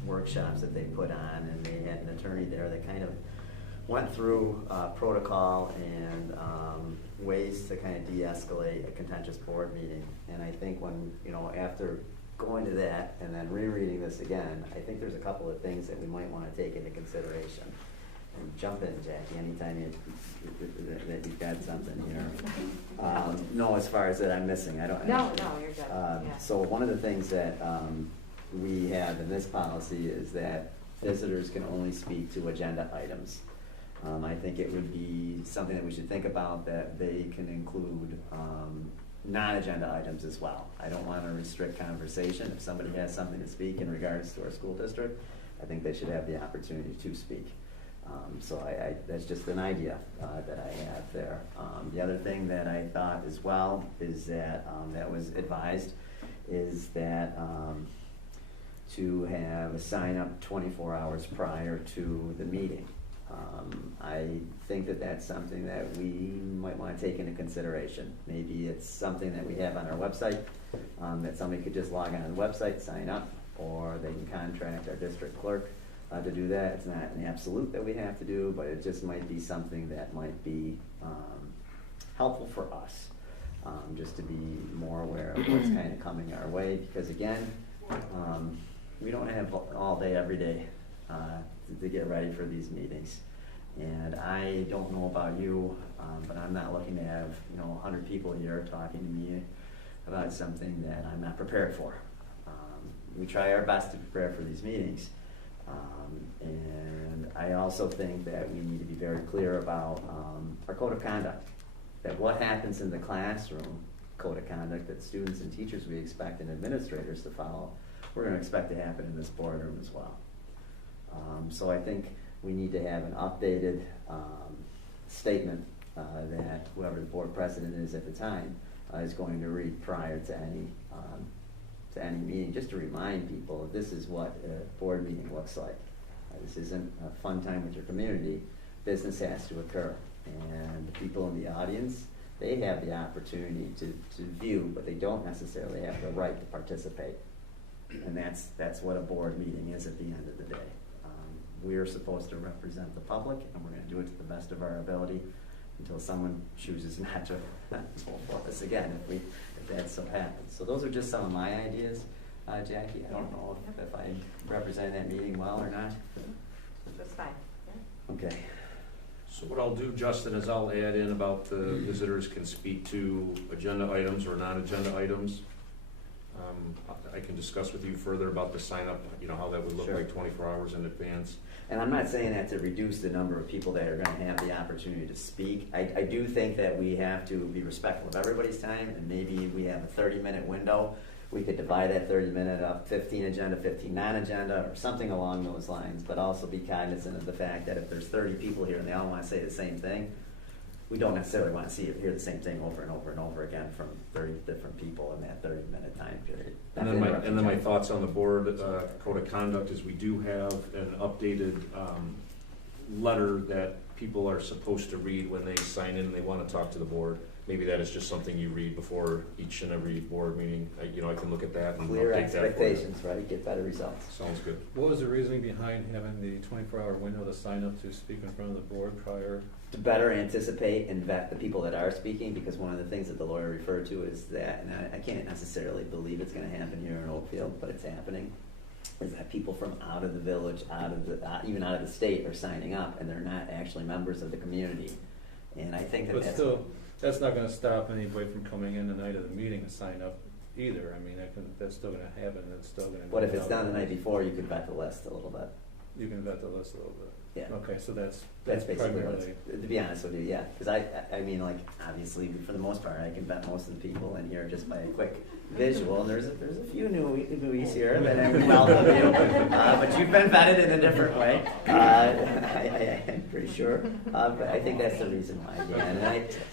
workshops that they put on, and they had an attorney there that kind of went through protocol and ways to kind of de-escalate a contentious board meeting. And I think when, after going to that and then rereading this again, I think there's a couple of things that we might want to take into consideration. jump in, Jackie, anytime that you've got something here. No, as far as that I'm missing, I don't. No, you're good. Yeah. So one of the things that we have in this policy is that visitors can only speak to agenda items. I think it would be something that we should think about, that they can include non-agenda items as well. I don't want to restrict conversation. If somebody has something to speak in regards to our school district, I think they should have the opportunity to speak. So that's just an idea that I have there. The other thing that I thought as well is that that was advised is that to have a sign up 24 hours prior to the meeting. I think that that's something that we might want to take into consideration. Maybe it's something that we have on our website, that somebody could just log on the website, sign up, or they can contract our district clerk to do that. It's not an absolute that we have to do, but it just might be something that might be helpful for us, just to be more aware of what's kind of coming our way. Because again, we don't have all day, every day to get ready for these meetings. And I don't know about you, but I'm not looking to have 100 people here talking to me about something that I'm not prepared for. We try our best to prepare for these meetings. And I also think that we need to be very clear about our code of conduct. That what happens in the classroom, code of conduct that students and teachers we expect and administrators to follow, we're going to expect to happen in this boardroom as well. So I think we need to have an updated statement that whoever the board president is at the time is going to read prior to any meeting, just to remind people this is what a board meeting looks like. This isn't a fun time with your community. Business has to occur, and the people in the audience, they have the opportunity to view, but they don't necessarily have the right to participate. And that's what a board meeting is at the end of the day. We are supposed to represent the public, and we're going to do it to the best of our ability until someone chooses not to vote for us again, if that so happens. So those are just some of my ideas, Jackie. I don't know if I represent that meeting well or not. That's fine. Yeah. Okay. So what I'll do, Justin, is I'll add in about the visitors can speak to agenda items or non-agenda items. I can discuss with you further about the sign up, how that would look Sure. like 24 hours in advance. And I'm not saying that to reduce the number of people that are going to have the opportunity to speak. I do think that we have to be respectful of everybody's time, and maybe we have a 30-minute window. We could divide that 30-minute up, 15 agenda, 15 non-agenda, or something along those lines, but also be cognizant of the fact that if there's 30 people here and they all want to say the same thing, we don't necessarily want to hear the same thing over and over and over again from 30 different people in that 30-minute time period. And then my thoughts on the board code of conduct is we do have an updated letter that people are supposed to read when they sign in and they want to talk to the board. Maybe that is just something you read before each and every board meeting. I can look at that and Clear update that for you. expectations, right? Get better results. Sounds good. What was the reasoning behind having the 24-hour window to sign up to speak in front of the board prior? To better anticipate and vet the people that are speaking, because one of the things that the lawyer referred to is that, and I can't necessarily believe it's going to happen here in Oakfield, but it's happening, is that people from out of the village, even out of the state are signing up, and they're not actually members of the community. And I think that But that's... still, that's not gonna stop anybody from coming in the night of the meeting to sign up either. I mean, that's still gonna happen, it's still gonna. What if it's done the night before, you could vet the list a little bit. You can vet the list a little bit. Yeah. Okay, so that's Basically what primarily. to be honest with you, yeah. Because I mean, like, obviously, for the most part, I can vet most of the people in here just by a quick visual. And there's a few newies here that I would welcome you. But you've been vetted in a different way. I'm pretty sure. But I think that's the reason why, Dan.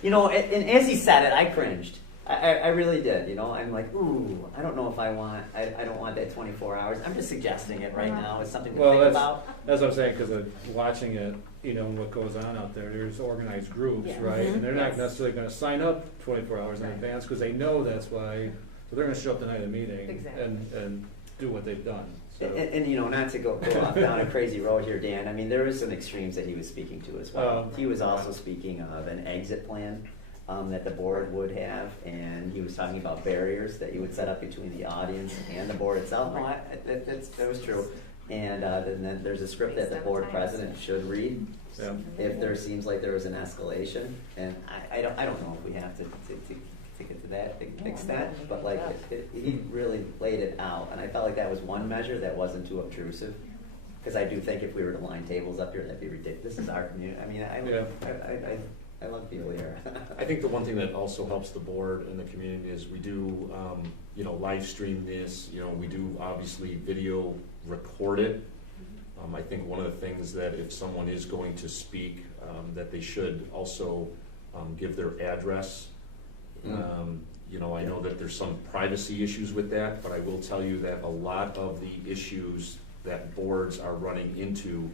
And as he said it, I cringed. I really did, I'm like, ooh, I don't know if I don't want that 24 hours. I'm just suggesting it right now as something to think about. That's what I'm saying, because watching it, what goes on out there, there's organized groups, Yeah. right? And they're not Yes. necessarily gonna sign up 24 hours in Right. advance, because they know that's why, so they're gonna show up the night of the meeting Exactly. and do what they've done. So. And not to go off down a crazy road here, Dan, I mean, there is some extremes that he was speaking to as well. He was also speaking of an exit plan that the board would have, and he was talking about barriers that you would set up between the audience and the board itself. No, that was true. And then there's a script that the board president should read Yeah. if there seems like there was an escalation. And I don't know if we have to get to that extent, but like, he really laid it out. And I felt like that was one measure that wasn't too obtrusive. Because I do think if we were to line tables up here, that'd be ridiculous. This is our community. I mean, I love people here. I think the one thing that also helps the board and the community is we do, live stream this, we do obviously video record it. I think one of the things that if someone is going to speak, that they should also give their address. I know that there's some privacy issues with that, but I will tell you that a lot of the issues that boards are running into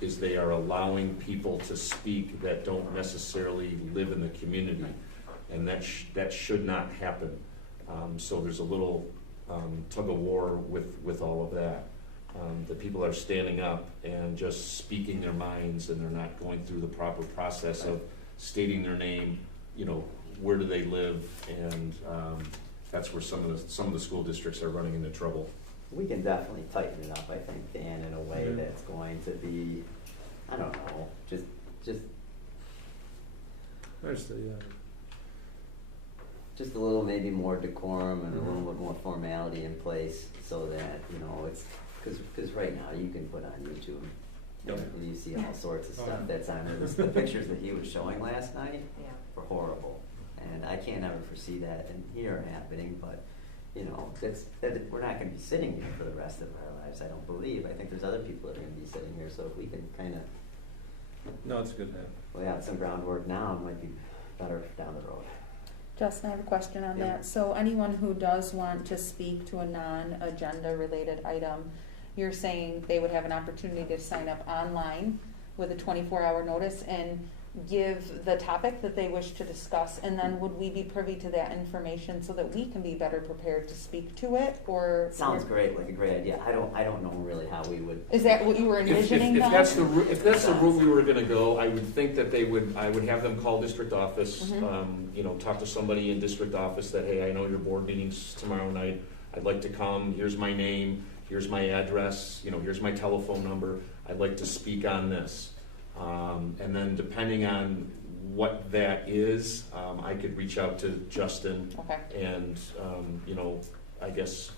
is they are allowing people to speak that don't necessarily live in the community, and that should not happen. So there's a little tug of war with all of that. The people are standing up and just speaking their minds, and they're not going through the proper process of stating their name, where do they live, and that's where some of the school districts are running into trouble. We can definitely tighten it up, I think, Dan, in a way that's going to be, I don't know, just. Just a little maybe more decorum and a little bit more formality in place, so that it's because right now you can put on YouTube. And you see all sorts of stuff that's on there. The pictures that he was showing last night were horrible, and I can't ever foresee that in here happening, but. We're not going to be sitting here for the rest of our lives, I don't believe. I think there's other people that are going to be sitting here, so if we can kind of No, it's good to lay out some groundwork now, it might be better down the road. Justin, I have a question on Yeah. that. So anyone who does want to speak to a non-agenda related item, you're saying they would have an opportunity to sign up online with a 24-hour notice and give the topic that they wish to discuss, and then would we be privy to that information so that we can be better prepared to speak to it, or? Sounds great, like a great idea. I don't know really how we would. Is that what you were envisioning? If that's the route we were going to go, I would think that I would have them call district office, talk to somebody in district office that, hey, I know your board meeting's tomorrow night. I'd like to come. Here's my name. Here's my address. Here's my telephone number. I'd like to speak on this. And then depending on what that is, I could reach out to Justin. Okay. And, I guess,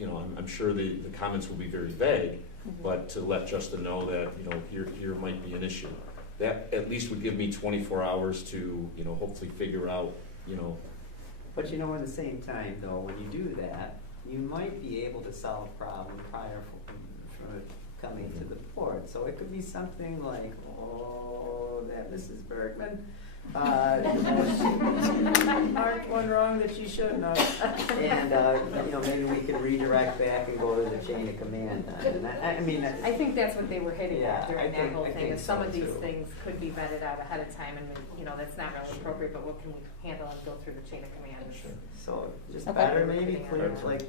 I'm sure the comments will be very vague, but to let Justin know that, here might be an issue. That at least would give me 24 hours to, hopefully figure out, But at the same time, though, when you do that, you might be able to solve a problem prior from it coming to the board. So it could be something like, that Mrs. Bergman, she marked one wrong that she shouldn't have. And, maybe we can redirect back and go to the chain of command. I think that's what they were hitting at during that whole thing, is some of these too. things could be vetted out ahead of time, and that's not really appropriate, but what can we handle and go through the chain of command? So just Okay. better maybe, clear, Yeah. like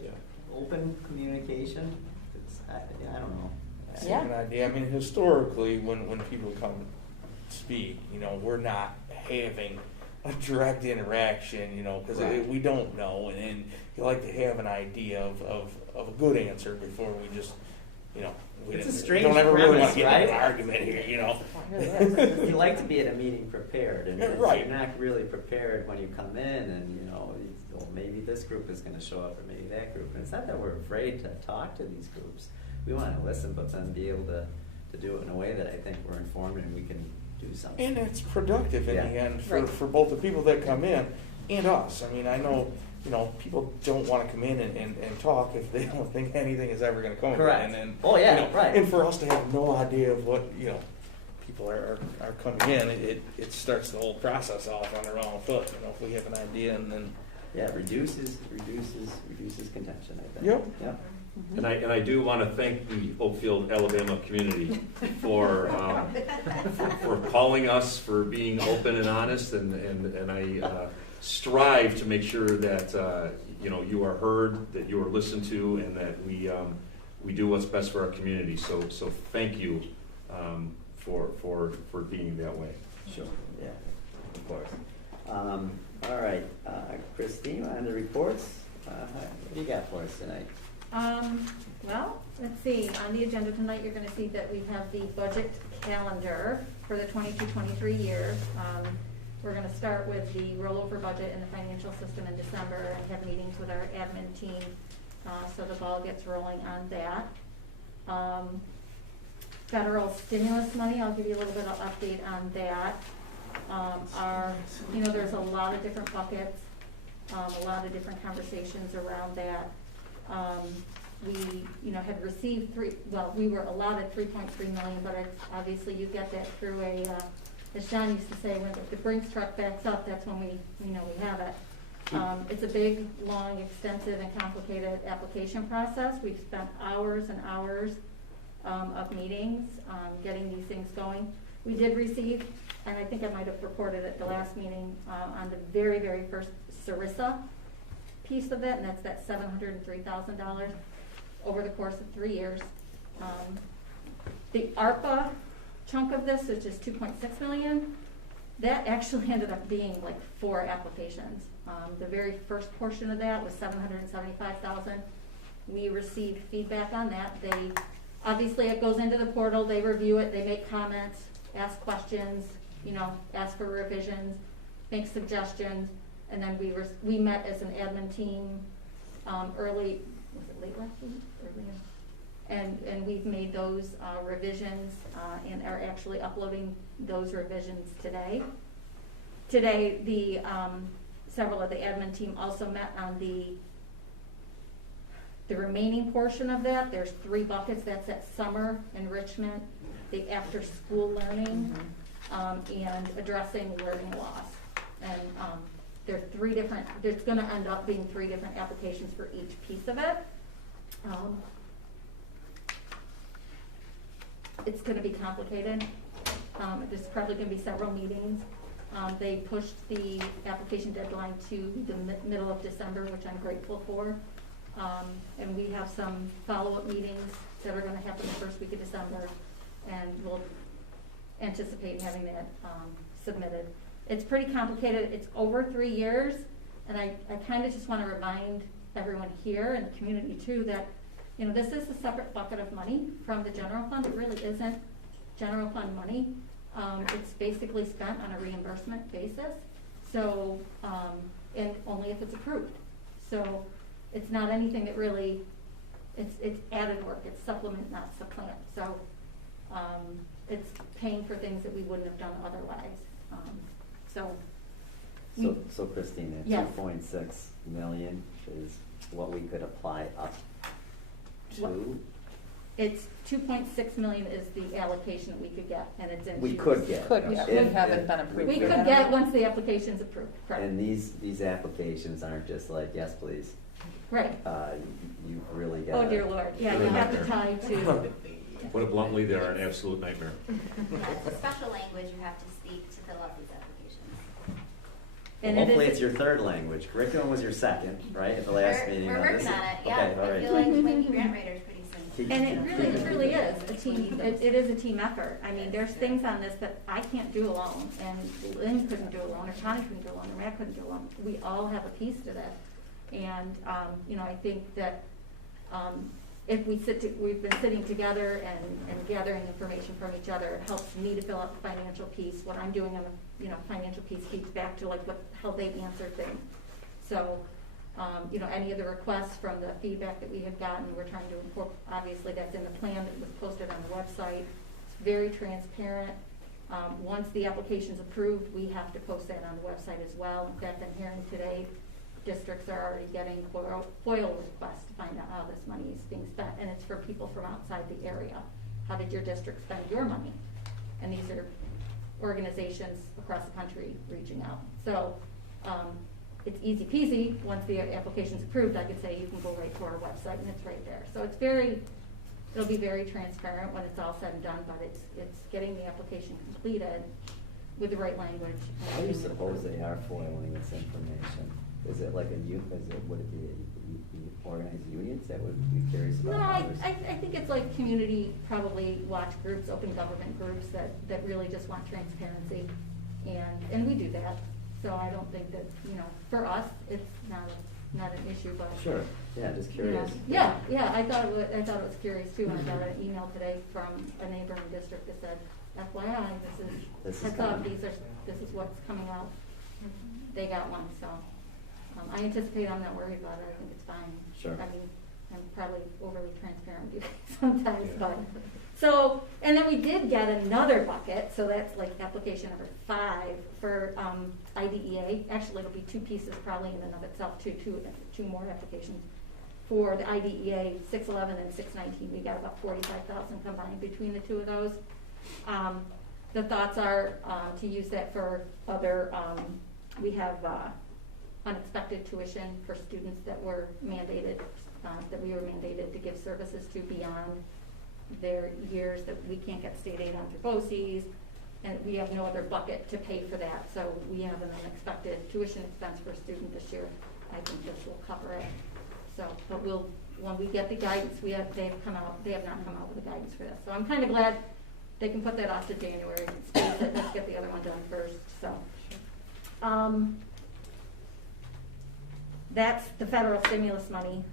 open communication. I don't know. Yeah. An idea. Historically, when people come speak, we're not having a direct interaction, because Right. we don't know, and you like to have an idea of a good answer before we just, It's a strange don't ever really want premise, to get into an right? argument here, It really is. You like to be at a meeting prepared, and Right. you're not really prepared when you come in, and maybe this group is going to show up, or maybe that group. And it's not that we're afraid to talk to these groups. We want to listen, but then be able to do it in a way that I think we're informed and we can do something. And it's productive in Yeah. the end Right. for both the people that come in and us. I know, people don't want to come in and talk if they don't think anything is ever going to come of it. Correct. And Oh, yeah, right. And for us to have no idea of what, people are coming in, it starts the whole process off on the wrong foot. If we have an idea and then. Yeah, reduces contention, I think. Yep. And I do want to thank the Oakfield-Alabama community for calling us, for being open and honest, and I strive to make sure that you are heard, that you are listened to, and that we do what's best for our community. So thank you for being that way. Sure. Yeah, of course. All right, Christine, on the reports, what do you got for us tonight? Well, Let's see, on the agenda tonight, you're gonna see that we have the budget calendar for the 22-23 year. We're gonna start with the rollover budget and the financial system in December and have meetings with our admin team, so the ball gets rolling on that. Federal stimulus money, I'll give you a little bit of update on that. There's a lot of different buckets, a lot of different conversations around that. We, had received we were allotted 3.3 million, but obviously you get that through as John used to say, when the Brinks truck backs up, that's when we have it. It's a big, long, extensive, and complicated application process. We've spent hours and hours of meetings getting these things going. We did receive, and I think I might have reported at the last meeting, on the very, very first Sarissa piece of it, and that's that $703,000 over the course of 3 years. The ARPA chunk of this, which is 2.6 million, that actually ended up being like 4 applications. The very first portion of that was 775,000. We received feedback on that. Obviously it goes into the portal, they review it, they make comments, ask questions, ask for revisions, make suggestions, and then we met as an admin team early, was it late last week? And we've made those revisions and are actually uploading those revisions today. Today, several of the admin team also met on the remaining portion of that. There's 3 buckets. That's that summer enrichment, the after-school learning, and addressing learning loss. And there's going to end up being 3 different applications for each piece of it. It's going to be complicated. There's probably going to be several meetings. They pushed the application deadline to the middle of December, which I'm grateful for. And we have some follow-up meetings that are going to happen the first week of December, and we'll anticipate having that submitted. It's pretty complicated. It's over 3 years, and I kind of just want to remind everyone here and the community too that this is a separate bucket of money from the general fund. It really isn't general fund money. It's basically spent on a reimbursement basis, so and only if it's approved. So it's not anything that really, it's added work. It's supplement, not supplant. So it's paying for things that we wouldn't have done otherwise. So Christine, that Yes. 2.6 million is what we could apply up to? It's 2.6 million is the allocation that we could get, and it's in. We could get. Could get, we haven't been approved. We could get once the application's approved, correct. And these applications aren't just like, yes, please. Right. You really got. Oh, dear Lord, yeah, you have to tie to. Put it bluntly, they are an absolute nightmare. Yeah, it's a special language you have to speak to fill out these applications. Well, hopefully it's your 3rd language. Curriculum was your 2nd, right, at the last meeting. We're working on it, yeah. Okay, all I right. feel like we might be grant writers pretty soon. And it truly is a team, it is a team effort. I mean, there's things on this that I can't do alone, and Lynn couldn't do alone, or Connie couldn't do alone, or Matt couldn't do alone. We all have a piece to this. And, I think that if we've been sitting together and gathering information from each other, it helps me to fill out the financial piece. What I'm doing on the financial piece feeds back to how they answer things. So, any of the requests from the feedback that we have gotten, we're trying to incorporate. Obviously, that's in the plan that was posted on the website. It's very transparent. Once the application's approved, we have to post that on the website as well. In fact, I'm hearing today districts are already getting FOIL requests to find out how this money is being spent, and it's for people from outside the area. How did your district spend your money? And these are organizations across the country reaching out. So it's easy peasy. Once the application's approved, I could say you can go right to our website, and it's right there. So it'll be very transparent when it's all said and done, but it's getting the application completed with the right language. How do you suppose they are foiling this information? Is it like would it be organized unions that would be curious about? No, I think it's like community, probably watch groups, open government groups that really just want transparency, and we do that. So I don't think that, for us, it's not not an issue, but. Sure, yeah, just curious. Yeah, I thought it was curious too. I got an email today from a neighboring district that said, FYI, This is heads up, coming. this is what's coming out. They got one, so, I anticipate I'm not worried about it. I think it's fine. Sure. I mean, I'm probably overly transparent with you sometimes, but, so, and then we did get another bucket, so that's like application number 5 for, IDEA. Actually, it'll be 2 pieces probably in and of itself, two more applications. For the IDEA 611 and 619, we got about 45,000 combined between the 2 of those. The thoughts are, to use that for other, we have, unexpected tuition for students that were mandated, that we were mandated to give services to beyond their years that we can't get state aid on through BOCES, and we have no other bucket to pay for that. So we have an unexpected tuition expense for a student this year. I think this will cover it. So, but when we get the guidance, they have not come out with the guidance for this. So I'm kind of glad they can put that off to January. Let's get the other one done first. So. That's the federal stimulus money.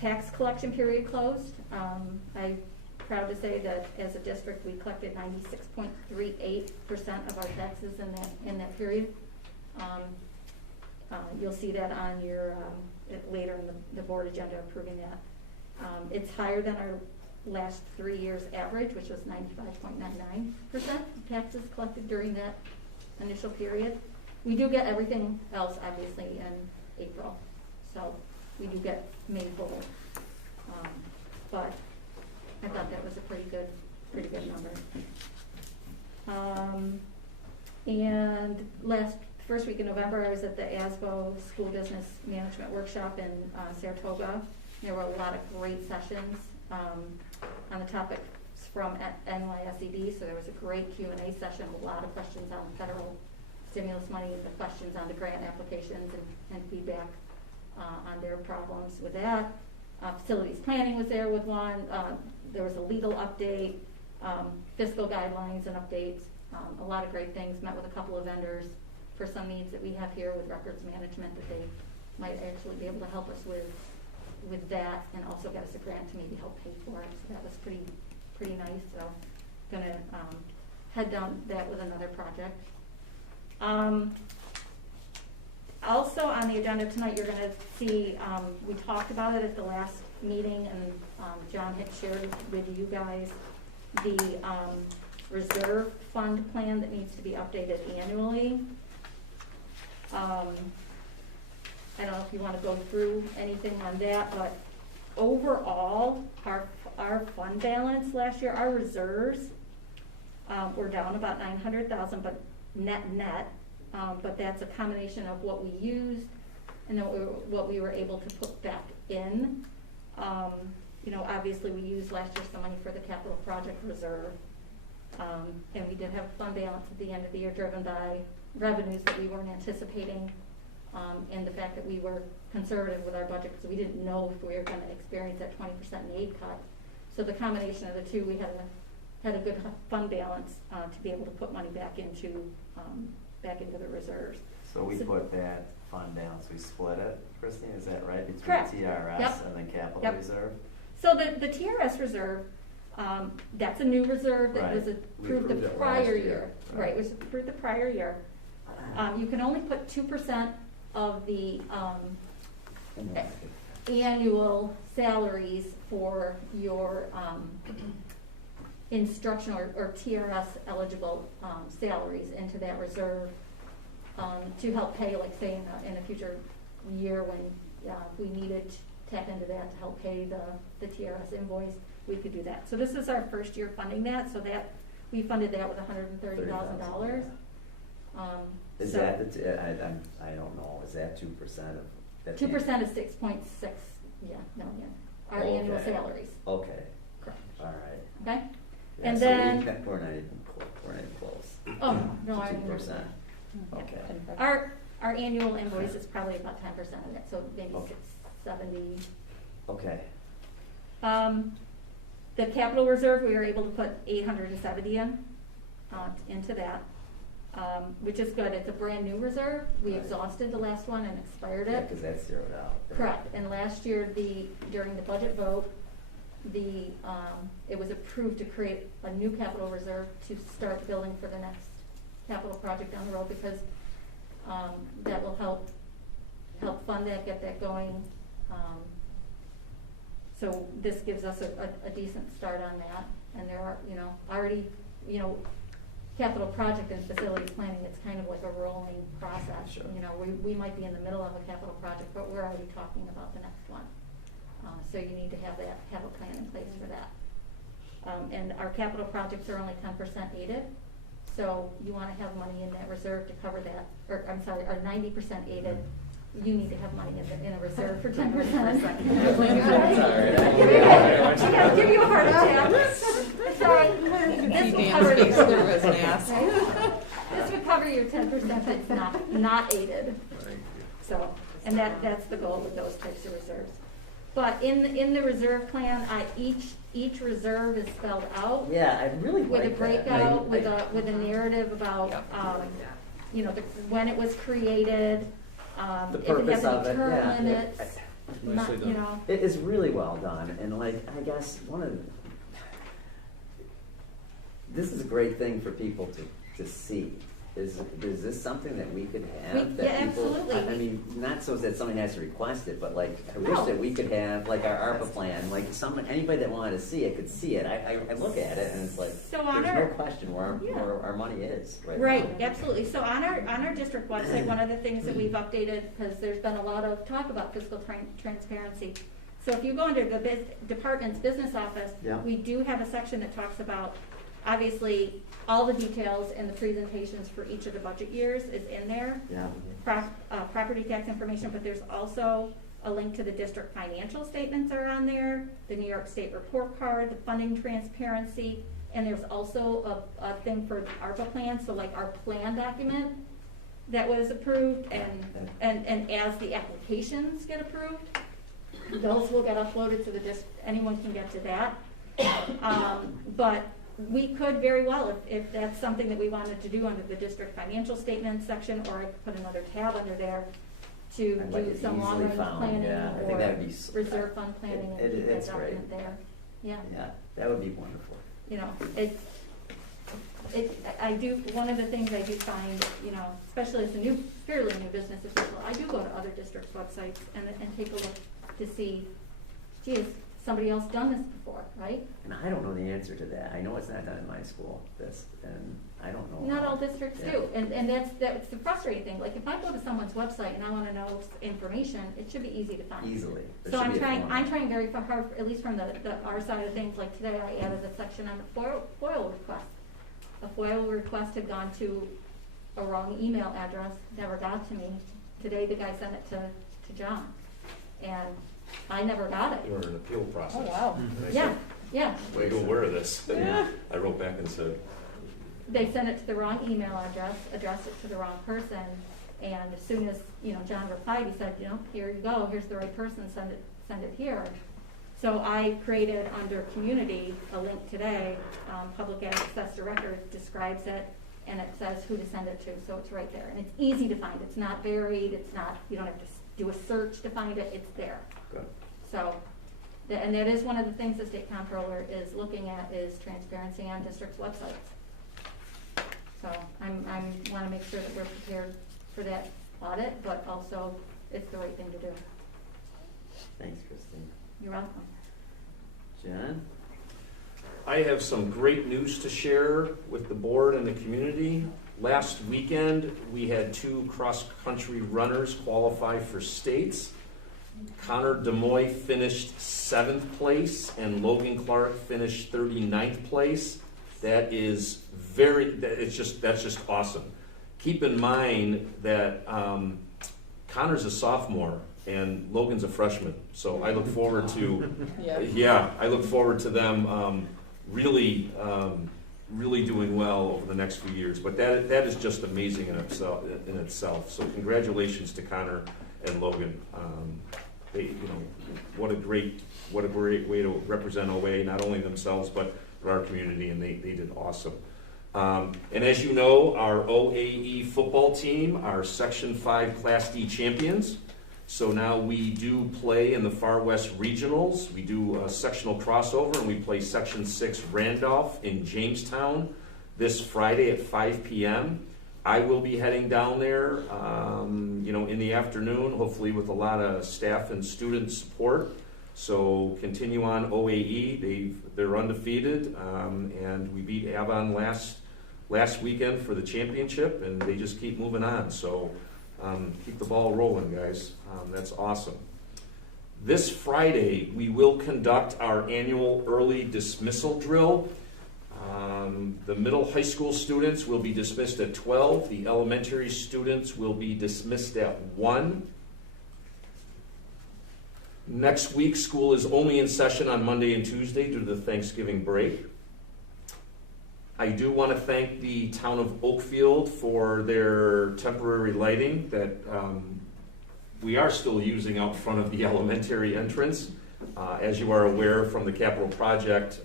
Tax collection period closed. I'm proud to say that as a district, we collected 96.38% of our taxes in that period. You'll see that on your, later in the board agenda approving that. It's higher than our last 3 years average, which was 95.99% of taxes collected during that initial period. We do get everything else, obviously, in April, so we do get May full. But I thought that was a pretty good number. And first week in November, I was at the ASBO School Business Management Workshop in Saratoga. There were a lot of great sessions on the topics from NYSED, so there was a great Q&A session, a lot of questions on federal stimulus money, the questions on the grant applications and feedback on their problems with that. Facilities planning was there with one. There was a legal update, fiscal guidelines and updates, a lot of great things. Met with a couple of vendors for some needs that we have here with records management that they might actually be able to help us with that, and also get us a grant to maybe help pay for it. So that was pretty nice. So gonna head down that with another project. Also on the agenda tonight, you're going to see, we talked about it at the last meeting, and John had shared with you guys the reserve fund plan that needs to be updated annually. I don't know if you want to go through anything on that, but overall, our fund balance last year, our reserves were down about $900,000, but net, but that's a combination of what we used and then what we were able to put back in. Obviously we used last year some money for the capital project reserve, and we did have a fund balance at the end of the year driven by revenues that we weren't anticipating, and the fact that we were conservative with our budget because we didn't know if we were going to experience that 20% in aid cut. So the combination of the two, we had a good fund balance to be able to put money back into the reserves. So we put that fund balance, we split it, Christine, is that right? Between Correct. TRS Yep. and then capital Yep. reserve? So the TRS reserve, that's a new reserve that Right. was We approved approved the it prior last year. year. Right, it was approved the prior year. You can only put 2% of the annual salaries for your instructional or TRS eligible salaries into that reserve to help pay, like say in a future year when we needed to tap into that to help pay the TRS invoice, we could do that. So this is our first year funding that, so that we funded that with $130,000. Is so that, I don't know, is that 2% of? that's 2% is 6.6 million, our annual Okay. salaries. Okay, Correct. all right. Okay? Yeah, And so then, we're not even close. oh, no, our 2%, okay. Our annual invoice is probably about 10% of it, so maybe Okay. 670. Okay, The capital reserve, we were able to put 870 into that. which is good. It's a brand new reserve. We exhausted the last one and expired Yeah, it. because that's zeroed out. Correct, and last year, during the budget vote, it was approved to create a new capital reserve to start building for the next capital project down the road, because that will help fund that, get that going. So this gives us a decent start on that, and there are, already, capital project and facilities planning, it's kind of like a rolling process. Sure. We might be in the middle of a capital project, but we're already talking about the next one. So you need to have a plan in place for that. And our capital projects are only 10% aided, so you want to have money in that reserve to cover that, or I'm sorry, are 90% aided. You need to have money in a reserve for 10%. Sorry. Give you a heart attack. Sorry. This will cover this would cover your 10% that's not aided. So, and that's the goal with those types of reserves. But in the reserve plan, each reserve is spelled out. Yeah, I really like with a that. breakout, with a narrative about when it was created. The purpose of it, term yeah. limits, Nicely done. It is really well done, and I guess this is a great thing for people to see. Is this something that we could have? Absolutely. I mean, not so that somebody has to request it, but I wish that we could have our ARPA plan. Anybody that wanted to see it could see it. I look at it and it's like, So there's no question where our money is right now. Absolutely. So on our district website, one of the things that we've updated, because there's been a lot of talk about fiscal transparency. So if you go under the department's business office, we do have a section that talks about, obviously, all the details and the presentations for each of the budget years is in there. Yeah. Property tax information, but there's also a link to the district financial statements are on there, the New York State report card, the funding transparency, and there's also a thing for the ARPA plan, so our plan document that was approved, and as the applications get approved, those will get uploaded to the anyone can get to that. But we could very well, if that's something that we wanted to do under the district financial statements section, or put another tab under there to do some long-range planning I think that would be reserve fund planning and keep that document there. Yeah. Yeah, that would be wonderful. One of the things I do find, especially as a fairly new business official, I do go to other districts' websites and take a look to see, has somebody else done this before, right? And I don't know the answer to that. I know it's not done in my school, and I don't know. Not all districts do, and that's the frustrating thing. If I go to someone's website and I want to know information, it should be easy to find. Easily. So I'm trying very hard, at least from our side of things. Like today, I added a section on the FOIL request. A FOIL request had gone to a wrong email address, never got to me. Today, the guy sent it to John, and I never got it. We're in an appeal process. Oh, wow. Yeah. Way to aware of this. Yeah. I wrote back and said, They sent it to the wrong email address, addressed it to the wrong person, and as soon as, John replied, he said, here you go, here's the right person, send it here. So I created under community a link today, public access to records describes it, and it says who to send it to, so it's right there. And it's easy to find, it's not buried, you don't have to do a search to find it, it's there. good. So, and that is one of the things the state comptroller is looking at, is transparency on districts' websites. So I want to make sure that we're prepared for that audit, but also it's the right thing to do. Thanks, Christine. You're welcome. John? I have some great news to share with the board and the community. Last weekend, we had 2 cross-country runners qualify for states. Connor DeMoy finished 7th place, and Logan Clark finished 39th place. That's just awesome. Keep in mind that Connor's a sophomore and Logan's a freshman, so I look forward to I look forward to them really doing well over the next few years. But that is just amazing in itself. So congratulations to Connor and Logan. What a great way to represent OA, not only themselves but our community, and they did awesome. And as you know, our OAE football team are Section 5 Class D champions. So now we do play in the Far West Regionals. We do a sectional crossover, and we play Section 6 Randolph in Jamestown this Friday at 5 p.m. I will be heading down there, in the afternoon, hopefully with a lot of staff and student support. So continue on OAE. They're undefeated, and we beat Avon last weekend for the championship, and they just keep moving on. So keep the ball rolling, guys. That's awesome. This Friday, we will conduct our annual early dismissal drill. The middle high school students will be dismissed at 12. The elementary students will be dismissed at 1. Next week, school is only in session on Monday and Tuesday due to the Thanksgiving break. I do want to thank the town of Oakfield for their temporary lighting that we are still using out front of the elementary entrance. As you are aware from the capital project,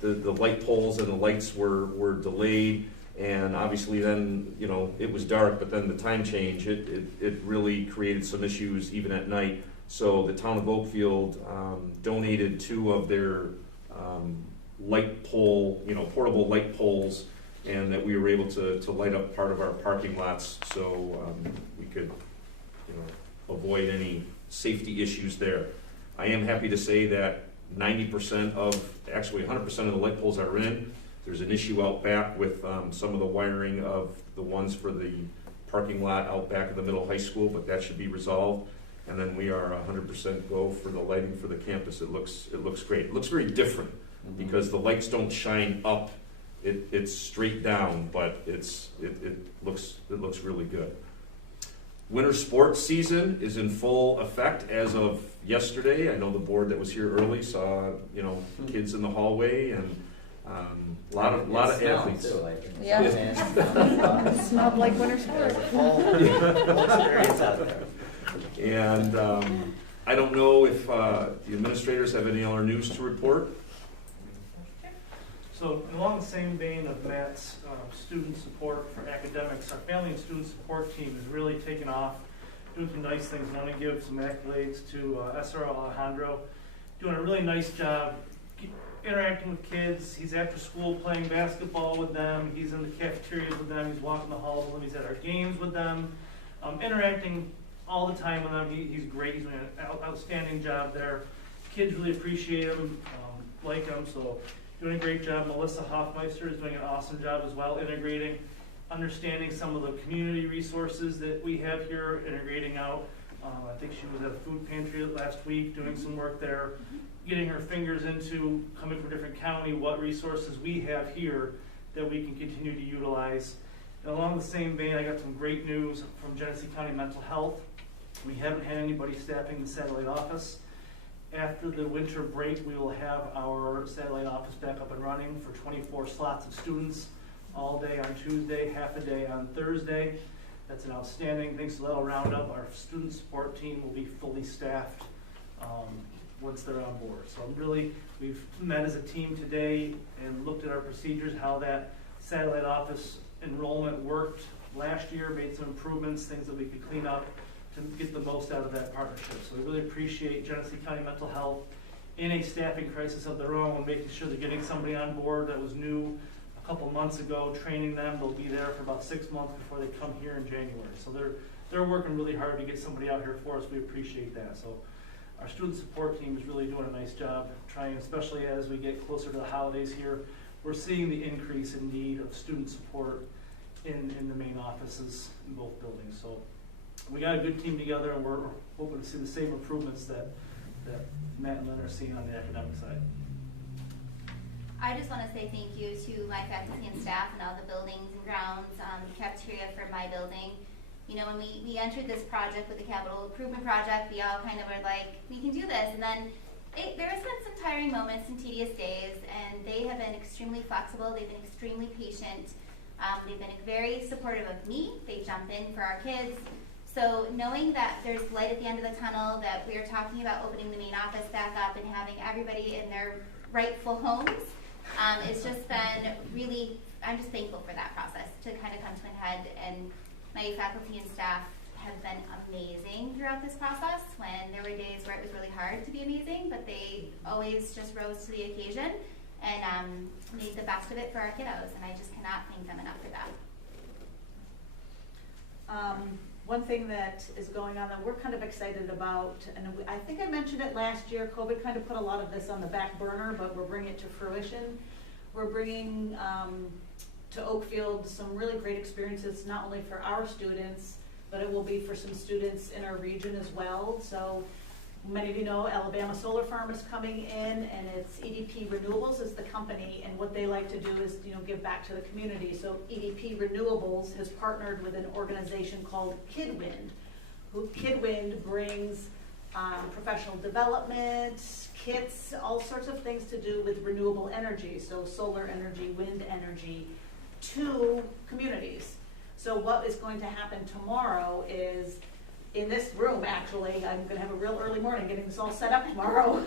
the light poles and the lights were delayed, and obviously then, it was dark, but then the time change, it really created some issues even at night. So the town of Oakfield donated 2 of their light pole, portable light poles, and that we were able to light up part of our parking lots so we could, avoid any safety issues there. I am happy to say that 90% actually 100% of the light poles are in. There's an issue out back with some of the wiring of the ones for the parking lot out back of the middle high school, but that should be resolved. And then we are 100% go for the lighting for the campus. It looks great. It looks very different because the lights don't shine up. It's straight down, but it looks really good. Winter sports season is in full effect as of yesterday. I know the board that was here early saw kids in the hallway and a lot of athletes. Too, like, Yeah. Smelled like winter sport. Experience out there. And I don't know if the administrators have any other news to report. So along the same vein of Matt's student support for academics, our family and student support team has really taken off, doing some nice things. I want to give some accolades to SRO Alejandro, doing a really nice job interacting with kids. He's after school playing basketball with them. He's in the cafeterias with them. He's walking the halls with them. He's at our games with them, interacting all the time with them. He's great. He's doing an outstanding job there. Kids really appreciate him, like him, so doing a great job. Melissa Hoffmeister is doing an awesome job as well, integrating, understanding some of the community resources that we have here, integrating out. I think she was at a food pantry last week doing some work there, getting her fingers into, coming from different county, what resources we have here that we can continue to utilize. And along the same vein, I got some great news from Genesee County Mental Health. We haven't had anybody staffing the satellite office. After the winter break, we will have our satellite office back up and running for 24 slots of students, all day on Tuesday, half a day on Thursday. That's an outstanding thing, so that'll round up. Our student support team will be fully staffed once they're on board. So really, we've met as a team today and looked at our procedures, how that satellite office enrollment worked last year, made some improvements, things that we could clean up to get the most out of that partnership. So we really appreciate Genesee County Mental Health in a staffing crisis of their own, making sure they're getting somebody on board that was new a couple months ago, training them. They'll be there for about 6 months before they come here in January. So they're working really hard to get somebody out here for us. We appreciate that. So our student support team is really doing a nice job, trying, especially as we get closer to the holidays here. We're seeing the increase in need of student support in the main offices in both buildings. So we got a good team together, and we're hoping to see the same improvements that Matt and Lynn are seeing on the academic side. I just want to say thank you to my faculty and staff and all the buildings and grounds, cafeteria for my building. You know, when we entered this project with the capital improvement project, we all kind of were like, we can do this. And then there has been some tiring moments and tedious days, and they have been extremely flexible. They've been extremely patient. They've been very supportive of me. They jump in for our kids. So knowing that there's light at the end of the tunnel, that we are talking about opening the main office back up and having everybody in their rightful homes, it's just been really I'm just thankful for that process to kind of come to an head, and my faculty and staff have been amazing throughout this process. When there were days where it was really hard to be amazing, but they always just rose to the occasion and made the best of it for our kiddos, and I just cannot thank them enough for that. One thing that is going on that we're kind of excited about, and I think I mentioned it last year, COVID kind of put a lot of this on the back burner, but we're bringing it to fruition. We're bringing to Oakfield some really great experiences, not only for our students, but it will be for some students in our region as well. So many of you know Alabama Solar Farm is coming in, and it's EDP Renewables is the company, and what they like to do is, you know, give back to the community. So EDP Renewables has partnered with an organization called KidWind. KidWind brings professional development, kits, all sorts of things to do with renewable energy, so solar energy, wind energy, to communities. So what is going to happen tomorrow is, in this room, actually, I'm going to have a real early morning getting this all set up tomorrow.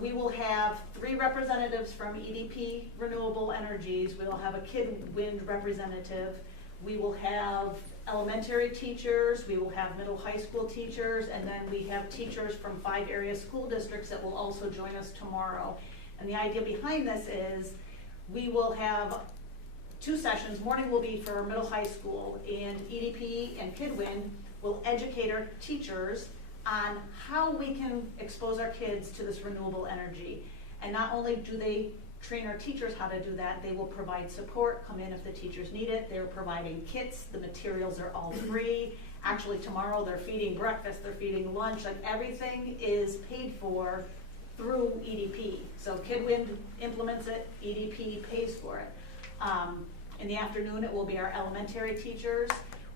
We will have 3 representatives from EDP Renewable Energies. We will have a KidWind representative. We will have elementary teachers. We will have middle high school teachers. And then we have teachers from 5 area school districts that will also join us tomorrow. And the idea behind this is we will have 2 sessions. Morning will be for middle high school, and EDP and KidWind will educate our teachers on how we can expose our kids to this renewable energy. And not only do they train our teachers how to do that, they will provide support, come in if the teachers need it. They're providing kits, the materials are all free. Actually tomorrow they're feeding breakfast, they're feeding lunch, like everything is paid for through EDP. So KidWind implements it, EDP pays for it. In the afternoon it will be our elementary teachers.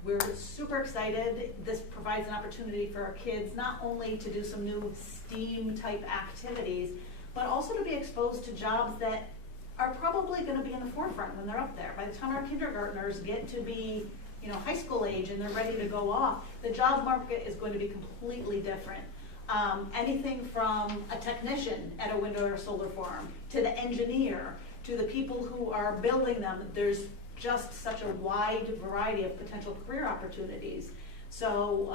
We're super excited. This provides an opportunity for our kids not only to do some new STEAM type activities, but also to be exposed to jobs that are probably going to be in the forefront when they're up there. By the time our kindergartners get to be, you know, high school age and they're ready to go off, the job market is going to be completely different. Anything from a technician at a wind or solar farm, to the engineer, to the people who are building them. There's just such a wide variety of potential career opportunities. So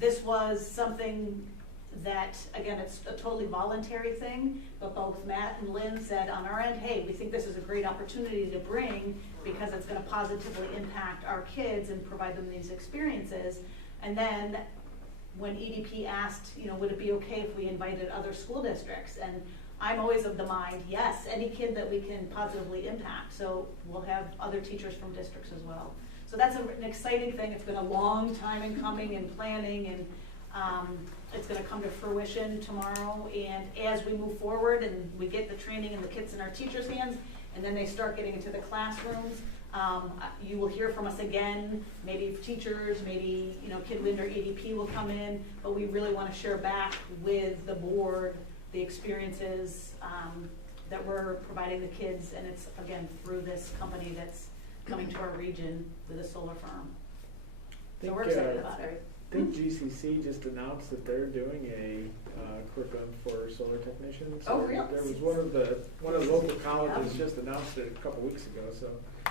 this was something that, again, it's a totally voluntary thing, but both Matt and Lynn said on our end, hey, we think this is a great opportunity to bring because it's going to positively impact our kids and provide them these experiences. And then when EDP asked, you know, would it be okay if we invited other school districts? And I'm always of the mind, yes, any kid that we can positively impact. So we'll have other teachers from districts as well. So that's an exciting thing. It's been a long time in coming and planning, and it's going to come to fruition tomorrow. And as we move forward and we get the training and the kits in our teachers' hands, and then they start getting into the classrooms, you will hear from us again. Maybe teachers, maybe, you know, KidWind or EDP will come in, but we really want to share back with the board the experiences that we're providing the kids, and it's, again, through this company that's coming to our region with a solar farm. So we're excited about it. I think GCC just announced that they're doing a curriculum for solar technicians. Oh, really? There was one of the local colleges just announced it a couple weeks ago.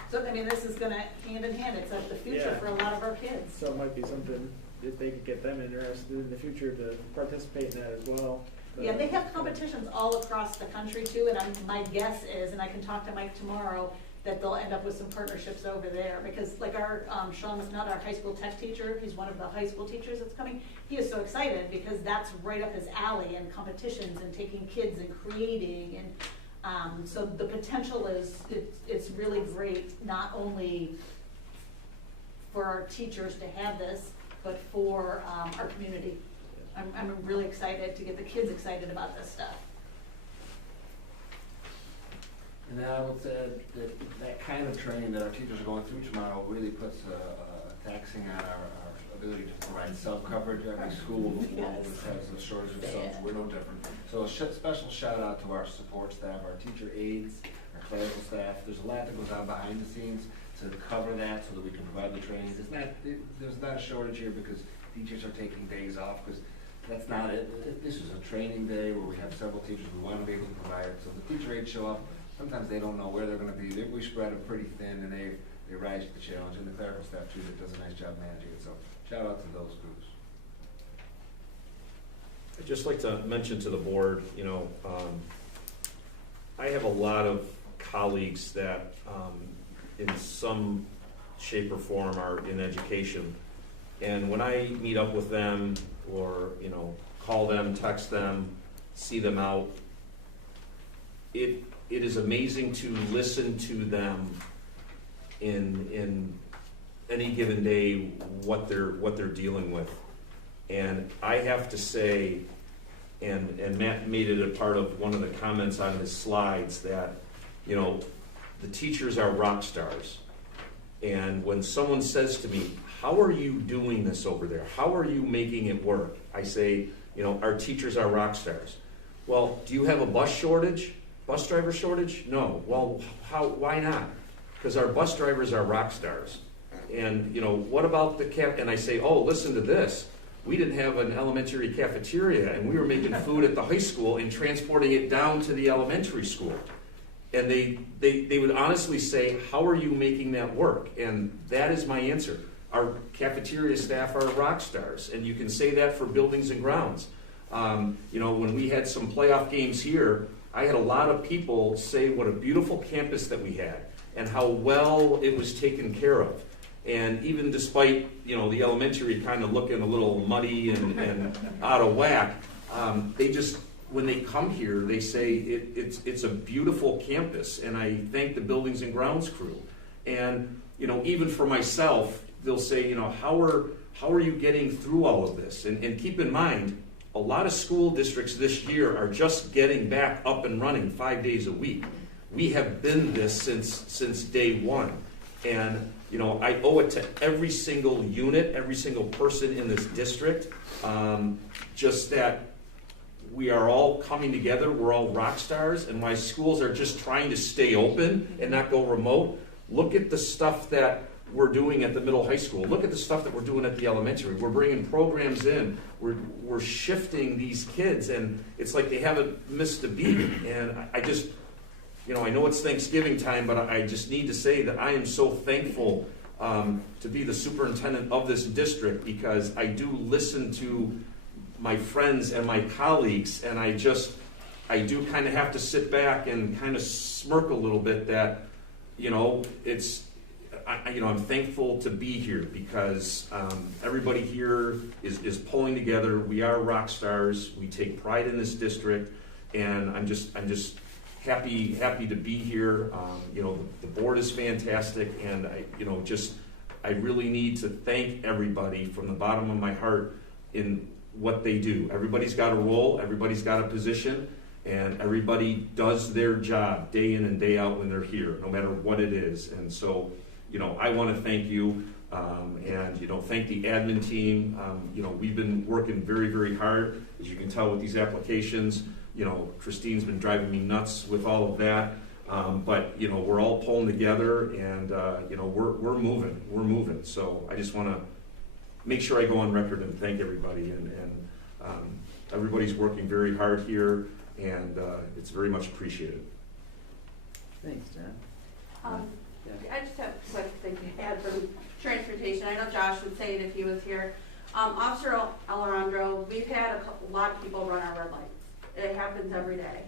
So I mean, this is going to hand in hand. It's like the future for a lot of our kids. So it might be something that they could get them interested in the future to participate in that as well. Yeah, they have competitions all across the country too, and my guess is, and I can talk to Mike tomorrow, that they'll end up with some partnerships over there, because like our Sean McNutt, our high school tech teacher, he's one of the high school teachers that's coming, he is so excited because that's right up his alley, and competitions and taking kids and creating, and so the potential is, it's really great, not only for our teachers to have this, but for our community. I'm really excited to get the kids excited about this stuff. And then I would say that kind of training that our teachers are going through tomorrow really puts a taxing on our ability to provide self-coverage. Every school always has a shortage of subs. We're no different. So a special shout out to our support staff, our teacher aides, our clerical staff. There's a lot that goes on behind the scenes to cover that so that we can provide the trainings. There's not a shortage here because teachers are taking days off, because that's not it. This is a training day where we have several teachers. We want to be able to provide it. So the teacher aides show up, sometimes they don't know where they're gonna be. We spread them pretty thin, and they rise to the challenge, and the clerical staff too that does a nice job managing it, so shout out to those groups. I'd just like to mention to the board, I have a lot of colleagues that in some shape or form are in education. And when I meet up with them or, call them, text them, see them out, it is amazing to listen to them in any given day what they're dealing with. And I have to say, and Matt made it a part of one of the comments on his slides, that the teachers are rock stars. And when someone says to me, how are you doing this over there? How are you making it work? I say, our teachers are rock stars. Well, do you have a bus driver shortage? No. Well, why not? Because our bus drivers are rock stars. And, what about and I say, oh, listen to this. We didn't have an elementary cafeteria, and we were making food at the high school and transporting it down to the elementary school. And they would honestly say, how are you making that work? And that is my answer. Our cafeteria staff are rock stars, and you can say that for buildings and grounds. When we had some playoff games here, I had a lot of people say what a beautiful campus that we had and how well it was taken care of. And even despite, the elementary kind of looking a little muddy and out of whack, when they come here, they say it's a beautiful campus, and I thank the buildings and grounds crew. And even for myself, they'll say, how are you getting through all of this? And keep in mind, a lot of school districts this year are just getting back up and running 5 days a week. We have been this since day one, and I owe it to every single unit, every single person in this district, just that we are all coming together, we're all rock stars, and why schools are just trying to stay open and not go remote. Look at the stuff that we're doing at the middle high school. Look at the stuff that we're doing at the elementary. We're bringing programs in. We're shifting these kids, and it's like they haven't missed a beat. And I just, I know it's Thanksgiving time, but I just need to say that I am so thankful to be the superintendent of this district, because I do listen to my friends and my colleagues, and I do kind of have to sit back and kind of smirk a little bit that, I'm thankful to be here, because everybody here is pulling together. We are rock stars. We take pride in this district, and I'm just happy to be here. The board is fantastic, and I really need to thank everybody from the bottom of my heart in what they do. Everybody's got a role, everybody's got a position, and everybody does their job day in and day out when they're here, no matter what it is. And so, I want to thank you, and thank the admin team. We've been working very, very hard, as you can tell with these applications. Christine's been driving me nuts with all of that. But we're all pulling together, and we're moving. So I just want to make sure I go on record and thank everybody, and everybody's working very hard here, and it's very much appreciated. Thanks, John. I just have a quick thing to add from transportation. I know Josh would say it if he was here. Officer Alejandro, we've had a lot of people run our red lights. It happens every day.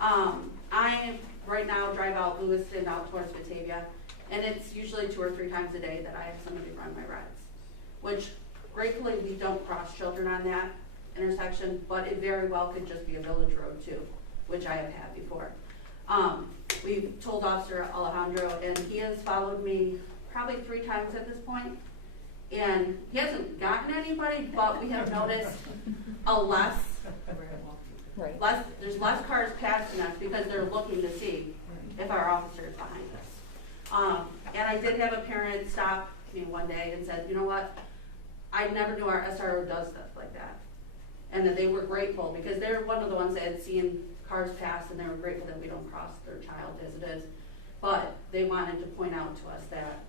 I right now drive out Lewiston out towards Batavia, and it's usually 2 or 3 times a day that I have somebody run my reds, which gratefully we don't cross children on that intersection, but it very well could just be a village road too, which I have had before. We've told Officer Alejandro, and he has followed me probably 3 times at this point, and he hasn't gotten anybody, but we have noticed there's less cars passing us because they're looking to see if our officer is behind us. And I did have a parent stop me one day and said, you know what, I never knew our SRO does stuff like that. And that they were grateful because they're one of the ones that had seen cars pass, and they were grateful that we don't cross their child as it is. But they wanted to point out to us that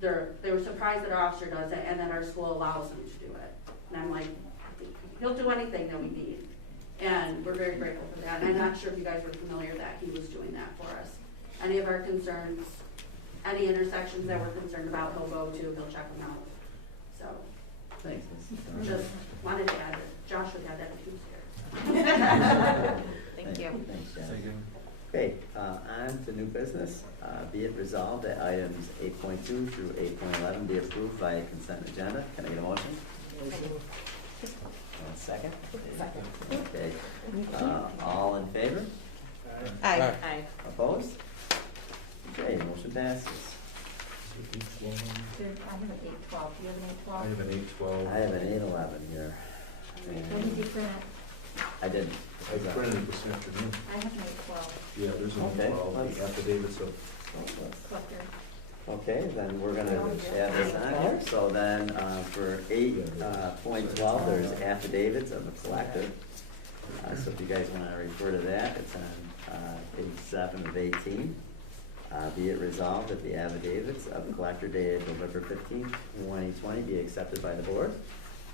they were surprised that our officer does it and that our school allows them to do it. And I'm like, he'll do anything that we need. And we're very grateful for that. And I'm not sure if you guys were familiar that he was doing that for us. Any of our concerns, any intersections that we're concerned about, he'll go to, he'll check them out. So, Thanks. just wanted to add that Josh would have that if he was here. Thank you. Thanks, Jen. Okay, on to new business. Be it resolved that items 8.2 through 8.11 be approved by consent agenda. Can I get a motion? One second. Second. Okay, all in favor? Aye. Aye. Opposed? Okay, motion passes. I have an 812. Do you have an 812? I have an 812. I have an 811 here. When did you print it? I didn't. I printed it this afternoon. I have an 812. Yeah, there's an Okay. 812, the affidavits of. Collector. Okay, then we're gonna add this on here. So then, for 8.12, there's affidavits of the collector. So if you guys wanna refer to that, it's on, page 7 of 18. Be it resolved that the affidavits of the collector dated November 15th, 2020 be accepted by the board.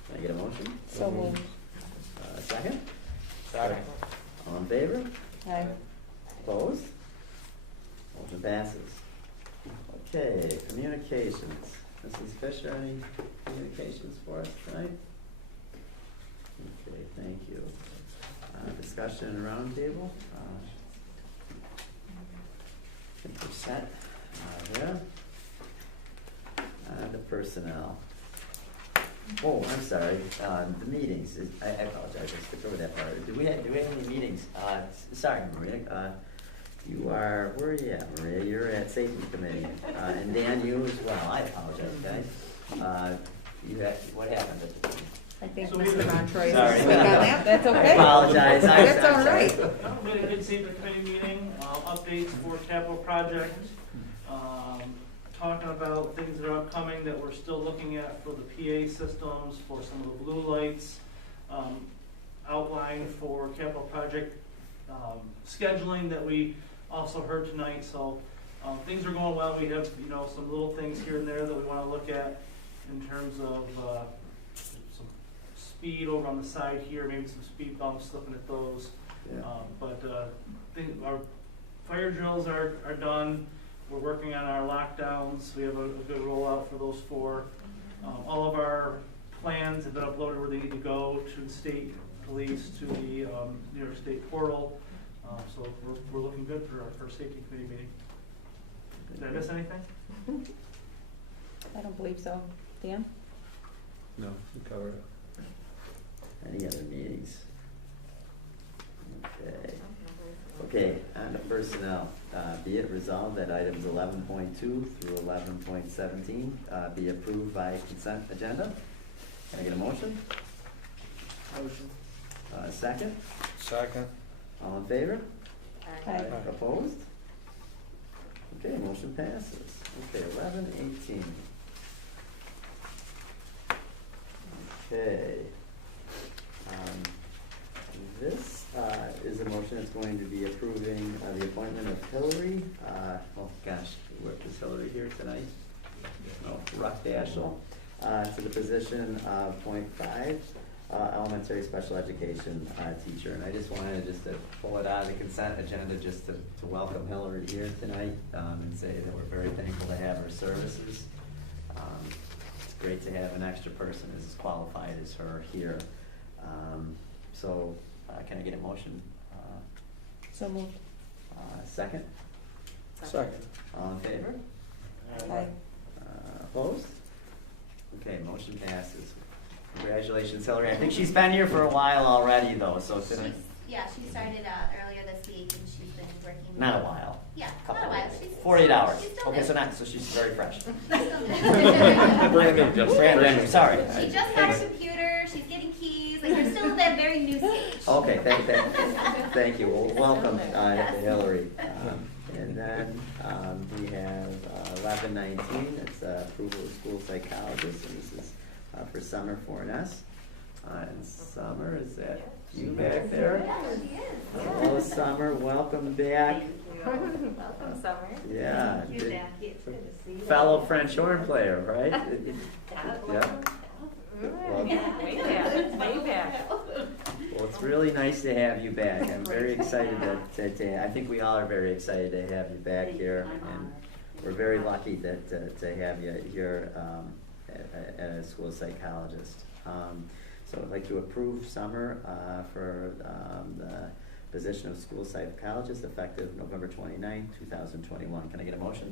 Can I get a motion? So moved. Second? Second. All in favor? Aye. Opposed? Motion passes. Okay, communications. Mrs. Fisher, any communications for us tonight? Okay, thank you. Discussion and roundtable. I think we're set there. The personnel. Oh, I'm sorry, the meetings, I apologize, I skipped over that part. Do we have any meetings? Sorry, Maria, you are, where are you at, Maria? You're at Safety Committee, and Dan, you as well. I apologize, guys. What happened at the meeting? I think So Mr. we- Montroy Sorry. is speak on that. That's I okay. apologize. That's I'm all sorry. right. We had a good safety committee meeting, updates for capital project, talking about things that are upcoming that we're still looking at for the PA systems, for some of the blue lights, outline for capital project scheduling that we also heard tonight. So things are going well. We have, some little things here and there that we want to look at in terms of some speed over on the side here, maybe some speed bumps, looking at those. Yeah. Our fire drills are done. We're working on our lockdowns. We have a good rollout for those 4. All of our plans have been uploaded where they need to go to the state police, to the New York State portal. So we're looking good for our safety committee meeting. Did I miss anything? I don't believe so. Dan? No, you covered it. Any other meetings? Okay, on to personnel. Be it resolved that items 11.2 through 11.17 be approved by consent agenda. Can I get a motion? Motion. Second? Second. All in favor? Aye. Opposed? Okay, motion passes. Okay, 11:18. Okay. This is a motion that's going to be approving the appointment of Hillary, oh gosh, is Hillary here tonight? No, Ruck Dashel, to the position of .5 elementary special education teacher. And I just wanted to pull it out of the consent agenda just to welcome Hillary here tonight and say that we're very thankful to have her services. It's great to have an extra person as qualified as her here. So can I get a motion? So moved. Second? Second. All in favor? Aye. Opposed? Okay, motion passes. Congratulations, Hillary. I think she's been here for a while already, though, so tonight. Yeah, she started earlier this week and she's been working. Not a while. Yeah, Couple not a while. days. She's 48 hours. She's still Okay, there. so she's very fresh. Brand new, just Brand new, sorry. She just got a computer, she's getting keys, like we're still at that very new stage. Okay, thank you. Well, welcome, Hillary. And then we have 11:19. It's approval of school psychologist, and this is for Summer 4S. And Summer, is that you back there? Yeah, she is. Hello, Summer. Welcome back. Welcome, Summer. Yeah. Thank you, Jackie. It's good to see you. Fellow French horn player, right? Yeah. Yeah, way back, way back. Well, it's really nice to have you back. I'm very excited I think we all are very excited to have you back here, and we're very lucky to have you here as a school psychologist. So I'd like to approve Summer for the position of school psychologist effective November 29th, 2021. Can I get a motion?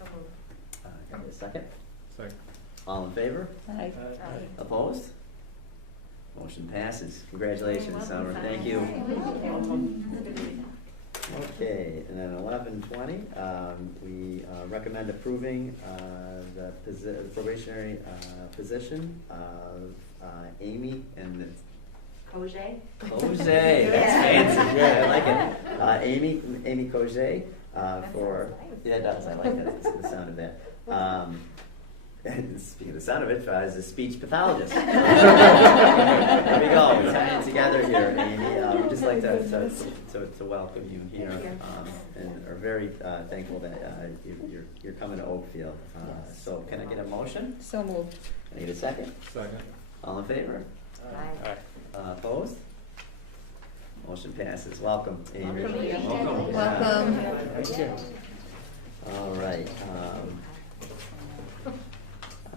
So moved. Can I get a second? Second. All in favor? Aye. Opposed? Motion passes. Congratulations, Summer. Thank you. Okay, and then 11:20, we recommend approving the probationary position of Amy and Kojay. Kojay. That's fancy. Good, I like it. Amy Kojay for, yeah, it does. I like that. The sound of that. Speaking of the sound of it, as a speech pathologist. There we go. We're tying it together here, Amy. We'd just like to welcome you here, and are very thankful that you're coming to Oakfield. So, can I get a motion? So moved. Can I get a second? Second. All in favor? Aye. Opposed? Motion passes. Welcome, Amy. Welcome. Welcome. All right.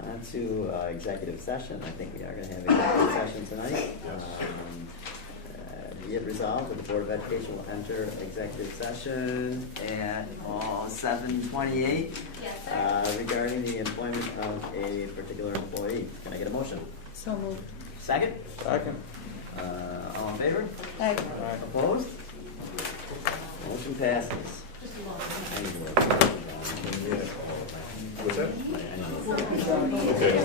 On to executive session. I think we are going to have executive session tonight. Be it resolved that the Board of Education will enter executive session at 7:28 regarding the employment of a particular employee. Can I get a motion? So moved. Second? Second. All in favor? Aye. Opposed? Motion passes. What's that? Okay.